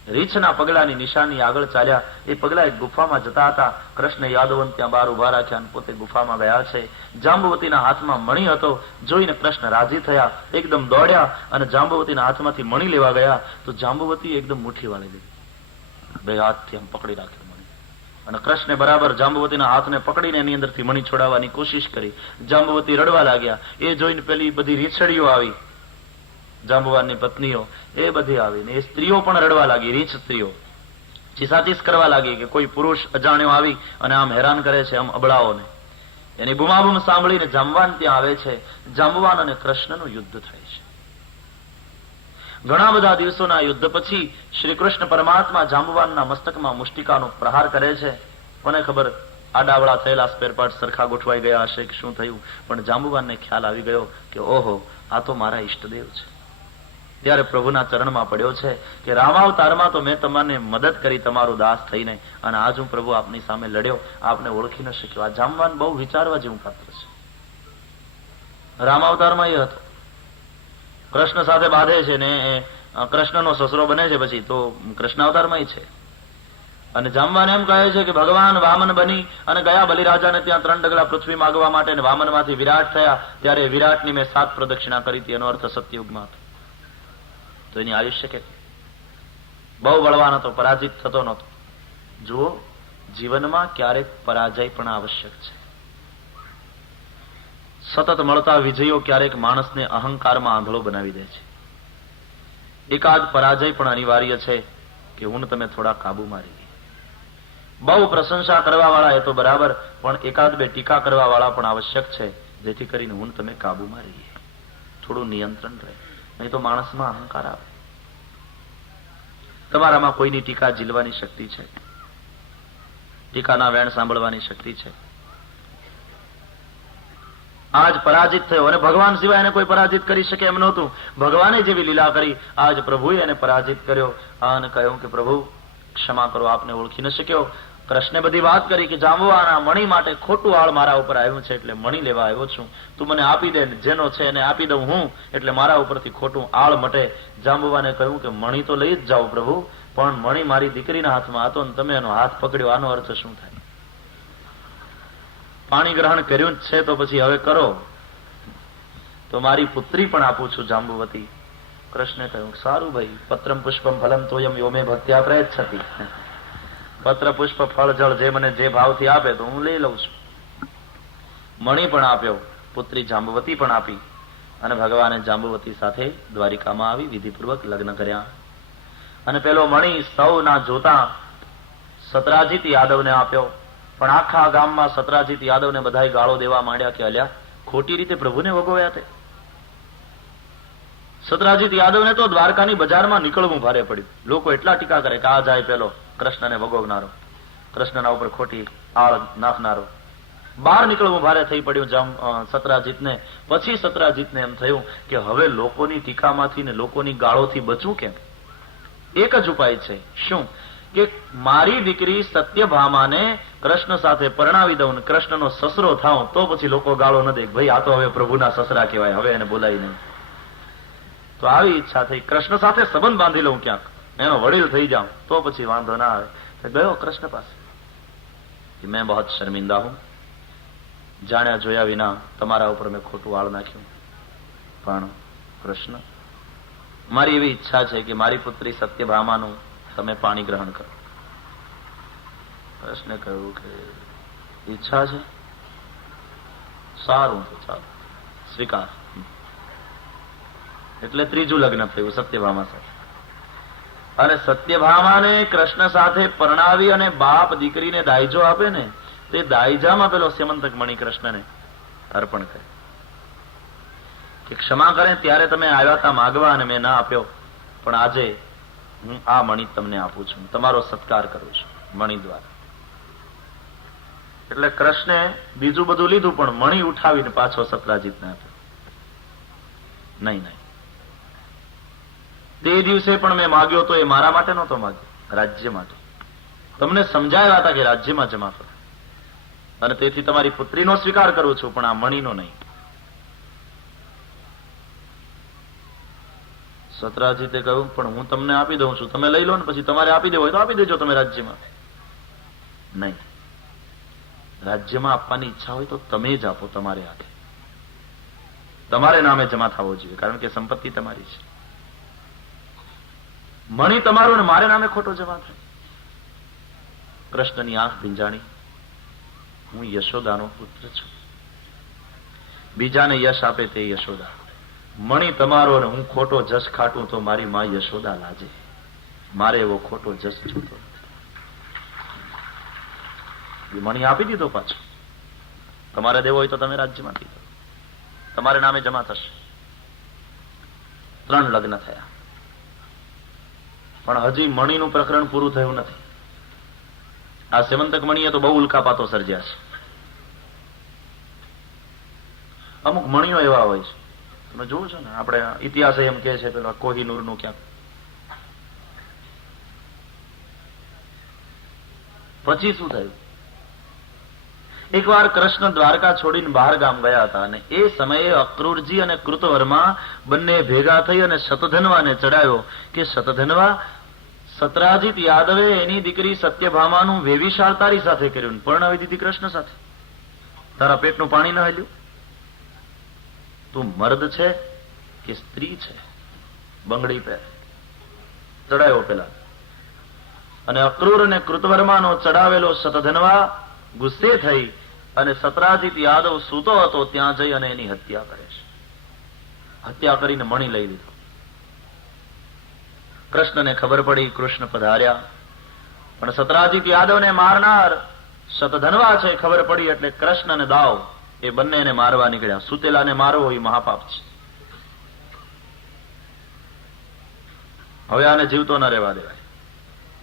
રીંછના પગલાની નિશાની આગળ ચાલ્યા. એ પગલા એક ગુફામાં જતા હતા. કૃષ્ણ યાદવન ત્યાં બહાર ઉભા રાખ્યા અને પોતે ગુફામાં ગયા છે. જાંબુવતીના હાથમાં મણી હતો. જોઈને કૃષ્ણ રાજી થયા, એકદમ દોડ્યા અને જાંબુવતીના હાથમાંથી મણી લેવા ગયા તો જાંબુવતી એકદમ મુઠ્ઠી વાળી લીધી, બે હાથથી આમ પકડી રાખ્યો મણી. અને કૃષ્ણે બરાબર જાંબુવતીના હાથને પકડીને એની અંદરથી મણી છોડાવવાની કોશિશ કરી. જાંબુવતી રડવા લાગ્યા. એ જોઈને પેલી બધી રીછડીઓ આવી, જાંબુવાનની પત્નીઓ, એ બધી આવીને એ સ્ત્રીઓ પણ રડવા લાગી. રીંછ સ્ત્રીઓ ચીસાચીસ કરવા લાગી કે કોઈ પુરુષ અજાણ્યો આવી અને આમ હેરાન કરે છે આમ અબળાઓને. એની બૂમાબૂમ સાંભળીને જાંબવાન ત્યાં આવે છે. જાંબવાન અને કૃષ્ણનું યુદ્ધ થાય છે. ઘણા બધા દિવસોના યુદ્ધ પછી શ્રી કૃષ્ણ પરમાત્મા જાંબુવાનના મસ્તકમાં મુષ્ટિકાનો પ્રહાર કરે છે. કોને ખબર આડાવડા થયેલા સ્પેર પાર્ટ સરખા ગોઠવાઈ ગયા હશે કે શું થયું, પણ જાંબુવાનને ખ્યાલ આવી ગયો કે ઓહો, આ તો મારા ઈષ્ટદેવ છે. ત્યારે પ્રભુના ચરણમાં પડ્યો છે કે રામાવતારમાં તો મેં તમને મદદ કરી તમારો દાસ થઈને, અને આજ હું પ્રભુ આપની સામે લડ્યો, આપને ઓળખી ન શક્યો. આ જાંબુવાન બહુ વિચારવા જેવું પાત્ર છે. રામાવતારમાં એ હતો, કૃષ્ણ સાથે બાંધે છે ને કૃષ્ણનો સસરો બને છે, પછી તો કૃષ્ણ અવતારમાં છે. અને જાંબવાન એમ કહે છે કે ભગવાન વામન બની અને ગયા બલિરાજાને ત્યાં 3 ડગલા પૃથ્વી માગવા માટે, અને વામનમાંથી વિરાટ થયા, ત્યારે વિરાટની મેં 7 પ્રદક્ષિણા કરી હતી. એનો અર્થ સત્યયુગમાં હતો. તો એની આયુષ્ય કે બહુ બળવાન હતો, પરાજિત થતો નહોતો. જુઓ, જીવનમાં ક્યારેક પરાજય પણ આવશ્યક છે. સતત મળતા વિજયો ક્યારેક માણસને અહંકારમાં આંધળો બનાવી દે છે. એકાદ પરાજય પણ અનિવાર્ય છે કે હું તમે થોડા કાબુ મારી લઈએ. બહુ પ્રશંસા કરવા વાળા એ તો બરાબર, પણ એકાદ બે ટીકા કરવા વાળા પણ આવશ્યક છે, જેથી કરીને હું તમે કાબુ મારી લઈએ, થોડું નિયંત્રણ રહે. નહીં તો માણસમાં અહંકાર આવે. તમારામાં કોઈની ટીકા ઝીલવાની શક્તિ છે, ટીકાના વેણ સાંભળવાની શક્તિ છે. આજ પરાજિત થયો, અને ભગવાન સિવાય એને કોઈ પરાજિત કરી શકે એમ નહોતું. ભગવાને જેવી લીલા કરી, આજ પ્રભુએ એને પરાજિત કર્યો અને કહ્યું કે પ્રભુ ક્ષમા કરો, આપને ઓળખી ન શક્યો. કૃષ્ણે બધી વાત કરી કે જાંબુવાના મણી માટે ખોટું આળ મારા ઉપર આવ્યું છે, એટલે મણી લેવા આવ્યો છું. તું મને આપી દે, જેનો છે એને આપી દઉં હું, એટલે મારા ઉપરથી ખોટું આળ મટે. જાંબુવાને કહ્યું કે મણી તો લઈ જ જાઓ પ્રભુ, પણ મણી મારી દીકરીના હાથમાં હતો ને તમે એનો હાથ પકડ્યો, આનો અર્થ શું થાય? પાણી ગ્રહણ કર્યું જ છે તો પછી હવે કરો. તો મારી પુત્રી પણ આપું છું જાંબુવતી. કૃષ્ણે કહ્યું સારું ભાઈ, પત્રમ પુષ્પમ ફલમ તોયમ યોમે ભક્ત્યા પ્રયચ્છતિ. પત્ર પુષ્પ ફળ જળ જે મને જે ભાવથી આપે તો હું લઈ લઉં છું. મણી પણ આપ્યો, પુત્રી જાંબુવતી પણ આપી, અને ભગવાને જાંબુવતી સાથે દ્વારિકામાં આવી વિધિપૂર્વક લગ્ન કર્યા. અને પેલો મણી સૌના જોતા સત્રાજીત યાદવને આપ્યો. પણ આખા ગામમાં સત્રાજીત યાદવને બધાય ગાળો દેવા માંડ્યા કે અલ્યા ખોટી રીતે પ્રભુને વગોવ્યા તે. સત્રાજીત યાદવને તો દ્વારકાની બજારમાં નીકળવું ભારે પડ્યું. લોકો એટલા ટીકા કરે કે આ જાય પેલો કૃષ્ણને વગોવનારો, કૃષ્ણના ઉપર ખોટી આળ નાખનારો. બહાર નીકળવું ભારે થઈ પડ્યું સત્રાજીતને. પછી સત્રાજીતને એમ થયું કે હવે લોકોની ટીકામાંથી ને લોકોની ગાળોથી બચવું કેમ? એક જ ઉપાય છે. શું? કે મારી દીકરી સત્યભામાને કૃષ્ણ સાથે પરણાવી દઉં, કૃષ્ણનો સસરો થાઉં, તો પછી લોકો ગાળો ન દે. ભાઈ આ તો હવે પ્રભુના સસરા કહેવાય, હવે એને બોલાય નહીં. તો આવી ઈચ્છા થઈ, કૃષ્ણ સાથે સંબંધ બાંધી લઉં, ક્યાંક એનો વડીલ થઈ જાઉં તો પછી વાંધો ના આવે. ગયો કૃષ્ણ પાસે કે મેં બહુ શર્મિંદા હું, જાણ્યા જોયા વિના તમારા ઉપર મેં ખોટું વાળ નાખ્યું. પણ કૃષ્ણ, મારી એવી ઈચ્છા છે કે મારી પુત્રી સત્યભામાનું તમે પાણી ગ્રહણ કરો. કૃષ્ણે કહ્યું કે ઈચ્છા છે, સારું તો ચાલો સ્વીકાર. એટલે ત્રીજું લગ્ન થયું સત્યભામા સાથે. અને સત્યભામાને કૃષ્ણ સાથે પરણાવી અને બાપ દીકરીને દાયજો આપે ને, તે દાયજામાં પેલો સ્યમંતક મણી કૃષ્ણને અર્પણ કરે કે ક્ષમા કરે, ત્યારે તમે આવ્યા હતા માગવા અને મેં ના આપ્યો, પણ આજે હું આ મણી તમને આપું છું, તમારો સત્કાર કરું છું મણી દ્વારા. એટલે કૃષ્ણે બીજું બધું લીધું, પણ મણી ઉઠાવીને પાછો સત્રાજીતને આપ્યો. નહીં નહીં, તે દિવસે પણ મેં માગ્યો તો એ મારા માટે નહોતો માગ્યો, રાજ્ય માટે. તમને સમજાયા હતા કે રાજ્યમાં જમા કરો, અને તેથી તમારી પુત્રીનો સ્વીકાર કરું છું, પણ આ મણીનો નહીં. સત્રાજીતે કહ્યું પણ હું તમને આપી દઉં છું, તમે લઈ લો ને, પછી તમારે આપી દેવો હોય તો આપી દેજો તમે રાજ્યમાં. નહીં, રાજ્યમાં આપવાની ઈચ્છા હોય તો તમે જ આપો, તમારે હાથે, તમારે નામે જમા થવો જોઈએ, કારણ કે સંપત્તિ તમારી છે. મણી તમારું ને મારે નામે ખોટો જમા થાય. કૃષ્ણની આંખ ભીંજાણી, હું યશોદાનો પુત્ર છું, બીજાને યશ આપે તે યશોદા. મણી તમારો ને હું ખોટો જશ ખાટું તો મારી માં યશોદા લાજે, મારે એવો ખોટો જશ જોતો. મણી આપી દીધો પાછો. તમારે દેવો હોય તો તમે રાજ્યમાં દીધો, તમારે નામે જમા થશે. 3 લગ્ન થયા. પણ હજી મણીનું પ્રકરણ પૂરું થયું નથી. આ સેમંતક મણીએ તો બહુ ઉલ્કાપાતો સર્જ્યા છે. અમુક મણીઓ એવા હોય છે, તમે જોવો છો ને, આપણે ઇતિહાસ એમ કે છે પેલા કોહિનૂરનું ક્યાંક. પછી શું થયું? એકવાર કૃષ્ણ દ્વારકા છોડીને બહાર ગામ ગયા હતા અને એ સમયે અક્રૂરજી અને કૃતવર્મા બંને ભેગા થઈ અને શતધન્વાને ચડાવ્યો કે શતધન્વા, સત્રાજીત યાદવે એની દીકરી સત્યભામાનું વેવિશાળ તારી સાથે કર્યું, પરણાવી દીધી કૃષ્ણ સાથે. તારા પેટનું પાણી ન હલ્યું? તું મર્દ છે કે સ્ત્રી છે? બંગડી પહેર. ચડાવ્યો પેલા. અને અક્રૂર અને કૃતવર્માનો ચડાવેલો શતધન્વા ગુસ્સે થઈ અને સત્રાજીત યાદવ સૂતો હતો ત્યાં જઈ અને એની હત્યા કરે છે. હત્યા કરીને મણી લઈ લીધો. કૃષ્ણને ખબર પડી, કૃષ્ણ પધાર્યા, પણ સત્રાજીત યાદવને મારનાર શતધન્વા છે ખબર પડી એટલે કૃષ્ણ અને દાવ એ બંને એને મારવા નીકળ્યા. સુતેલાને મારવો એ મહાપાપ છે. હવે આને જીવતો ન રહેવા દેવાય,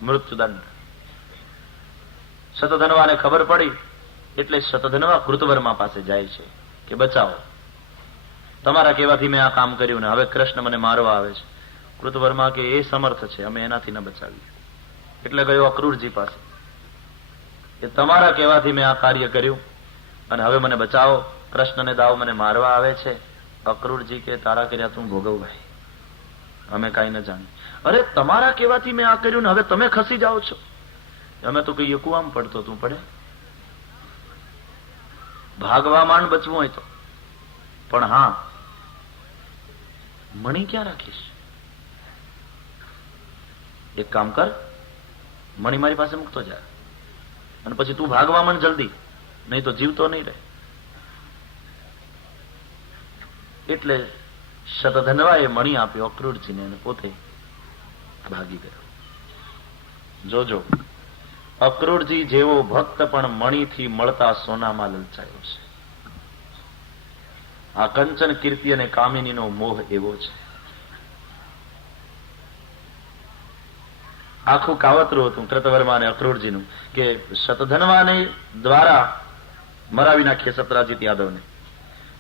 મૃત્યુદંડ. શતધન્વાને ખબર પડી એટલે શતધન્વા કૃતવર્મા પાસે જાય છે કે બચાવો, તમારા કહેવાથી મેં આ કામ કર્યું ને હવે કૃષ્ણ મને મારવા આવે છે. કૃતવર્મા કે એ સમર્થ છે, અમે એનાથી ન બચાવીએ. એટલે ગયો અક્રૂરજી પાસે કે તમારા કહેવાથી મેં આ કાર્ય કર્યું અને હવે મને બચાવો, કૃષ્ણને દાવ મને મારવા આવે છે. અક્રૂરજી કે તારા કર્યા તું ભોગવ ભાઈ, અમે કાંઈ ન જાણીએ. અરે તમારા કહેવાથી મેં આ કર્યું ને હવે તમે ખસી જાઓ છો. અમે તો કહીએ કુવામાં પડતો તું પડે, ભાગવા માંડ બચવું હોય તો. પણ હા, મણી ક્યાં રાખીશ? એક કામ કર, મણી મારી પાસે મૂકતો જા અને પછી તું ભાગવા માંડ જલ્દી, નહીં તો જીવતો નહીં રહે. એટલે શતધન્વાએ મણી આપ્યો અક્રૂરજીને અને પોતે ભાગી ગયો. જોજો, અક્રૂરજી જેવો ભક્ત પણ મણીથી મળતા સોનામાં લલચાયો છે. આ કંચન કીર્તિ અને કામિનીનો મોહ એવો છે. આખું કાવતરું હતું કૃતવર્મા અને અક્રૂરજીનું કે શતધન્વાને દ્વારા મરાવી નાખીએ સત્રાજીત યાદવને.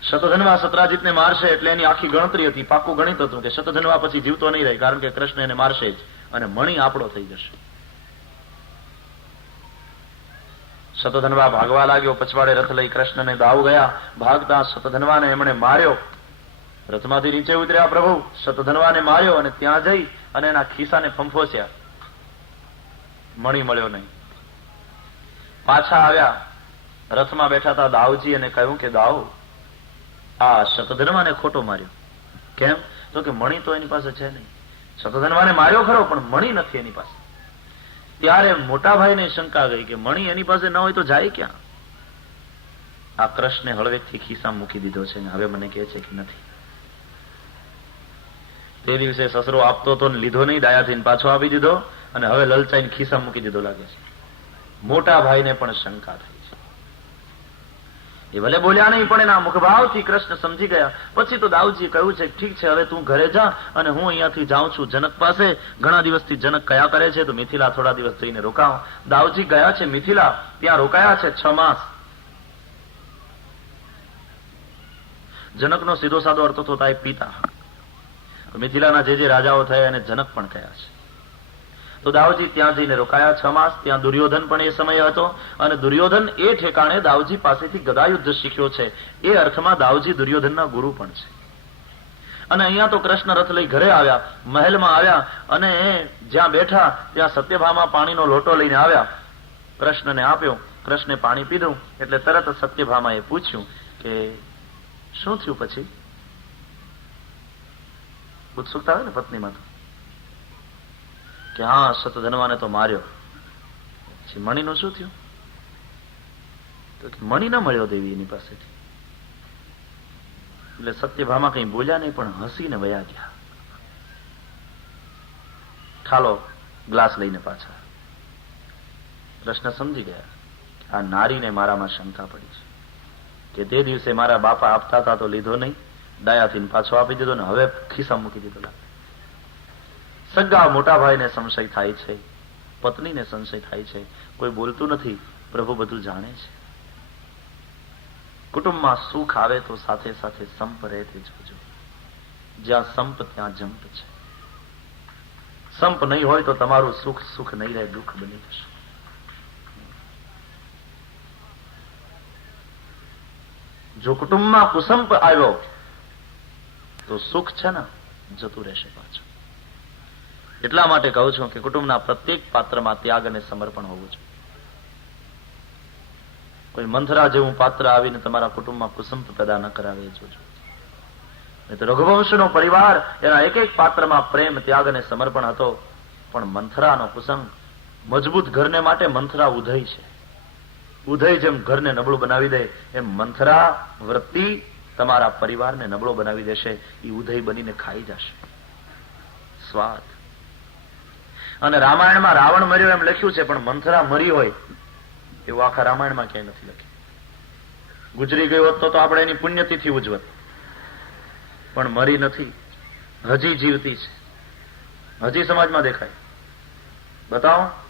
શતધન્વા સત્રાજીતને મારશે એટલે એની આખી ગણતરી હતી, પાકું ગણિત હતું કે શતધન્વા પછી જીવતો નહીં રહે, કારણ કે કૃષ્ણ એને મારશે જ અને મણી આપણો થઈ જશે. શતધન્વા ભાગવા લાગ્યો, પછવાડે રથ લઈ કૃષ્ણને દાવ ગયા. ભાગતા શતધન્વાને એમણે માર્યો. રથમાંથી નીચે ઉતર્યા પ્રભુ, શતધન્વાને માર્યો અને ત્યાં જઈ અને એના ખિસ્સાને ફંફોસ્યા. મણી મળ્યો નહીં. પાછા આવ્યા, રથમાં બેઠા હતા દાવજી અને કહ્યું કે દાવ, આ શતધન્વાને ખોટો માર્યો. કેમ? તો કે મણી તો એની પાસે છે નહીં. શતધન્વાને માર્યો ખરો પણ મણી નથી એની પાસે. ત્યારે મોટા ભાઈને શંકા ગઈ કે મણી એની પાસે ન હોય તો જાય ક્યાં? આ કૃષ્ણે હળવેકથી ખિસ્સામાં મૂકી દીધો છે ને હવે મને કહે છે કે નથી. તે દિવસે સસરો આપતો તો લીધો નહીં, દાયાથી પાછો આપી દીધો અને હવે લલચાઈને ખિસ્સામાં મૂકી દીધો લાગે છે. મોટા ભાઈને પણ શંકા થઈ છે. એ ભલે બોલ્યા નહીં પણ એના મુખભાવથી કૃષ્ણ સમજી ગયા. પછી તો દાઉજીએ કહ્યું છે ઠીક છે, હવે તું ઘરે જા અને હું અહીંયાથી જાઉં છું જનક પાસે. ઘણા દિવસથી જનક કયા કરે છે તો મિથિલા થોડા દિવસ જઈને રોકાવો. દાઉજી ગયા છે મિથિલા, ત્યાં રોકાયા છે 6 માસ. જનકનો સીધો સાદો અર્થ તો થાય પિતા. મિથિલાના જે રાજાઓ થયા એને જનક પણ કહ્યા છે. તો દાઉજી ત્યાં જઈને રોકાયા 6 માસ. ત્યાં દુર્યોધન પણ એ સમયે હતો અને દુર્યોધન એ ઠેકાણે દાઉજી પાસેથી ગદાયુદ્ધ શીખ્યો છે. એ અર્થમાં દાઉજી દુર્યોધનના ગુરુ પણ છે. અને અહીંયા તો કૃષ્ણ રથ લઈ ઘરે આવ્યા, મહેલમાં આવ્યા અને જ્યાં બેઠા ત્યાં સત્યભામા પાણીનો લોટો લઈને આવ્યા. કૃષ્ણને આપ્યો, કૃષ્ણે પાણી પીધું એટલે તરત સત્યભામાએ પૂછ્યું કે શું થયું? પછી ઉત્સુકતા હોય ને પત્નીમાં તો કે હા, શતધન્વાને તો માર્યો. પછી મણીનું શું થયું? તો મણી ન મળ્યો દેવી એની પાસેથી. એટલે સત્યભામા કઈ બોલ્યા નહીં પણ હસીને વયા ગયા. ખાલો ગ્લાસ લઈને પાછા. કૃષ્ણ સમજી ગયા આ નારીને મારામાં શંકા પડી છે કે તે દિવસે મારા બાપા આપતા હતા તો લીધો નહીં, ડાયાથી પાછો આપી દીધો ને હવે ખિસ્સા મૂકી દીધો. સગા મોટા ભાઈને સંશય થાય છે, પત્નીને સંશય થાય છે, કોઈ બોલતું નથી, પ્રભુ બધું જાણે છે. કુટુંબમાં સુખ આવે તો સાથે સાથે સંપ રહે તે જોજો. જ્યાં સંપ ત્યાં જંપ છે. સંપ નહીં હોય તો તમારું સુખ સુખ નહીં રહે, દુઃખ બની જશે. જો કુટુંબમાં કુસંપ આવ્યો તો સુખ છે ને જતું રહેશે પાછું. એટલા માટે કહું છું કે કુટુંબના પ્રત્યેક પાત્રમાં ત્યાગ અને સમર્પણ હોવું જોઈએ. કોઈ મંથરા જેવું પાત્ર આવીને તમારા કુટુંબમાં કુસંપ પેદા ન કરાવે જોજો. નહીં તો રઘુવંશનો પરિવાર એના એક એક પાત્રમાં પ્રેમ, ત્યાગ અને સમર્પણ હતો, પણ મંથરાનો કુસંગ મજબૂત ઘરને માટે મંથરા ઉધઈ છે. ઉધઈ જેમ ઘરને નબળું બનાવી દે એમ મંથરા વૃત્તિ તમારા પરિવારને નબળો બનાવી દેશે. એ ઉધઈ બનીને ખાઈ જશે. સ્વાદ. અને રામાયણમાં રાવણ મર્યો એમ લખ્યું છે, પણ મંથરા મરી હોય એવું આખા રામાયણમાં ક્યાંય નથી લખ્યું. ગુજરી ગયો હોત તો આપણે એની પુણ્યતિથિ ઉજવત, પણ મરી નથી, હજી જીવતી છે, હજી સમાજમાં દેખાય. બતાવો.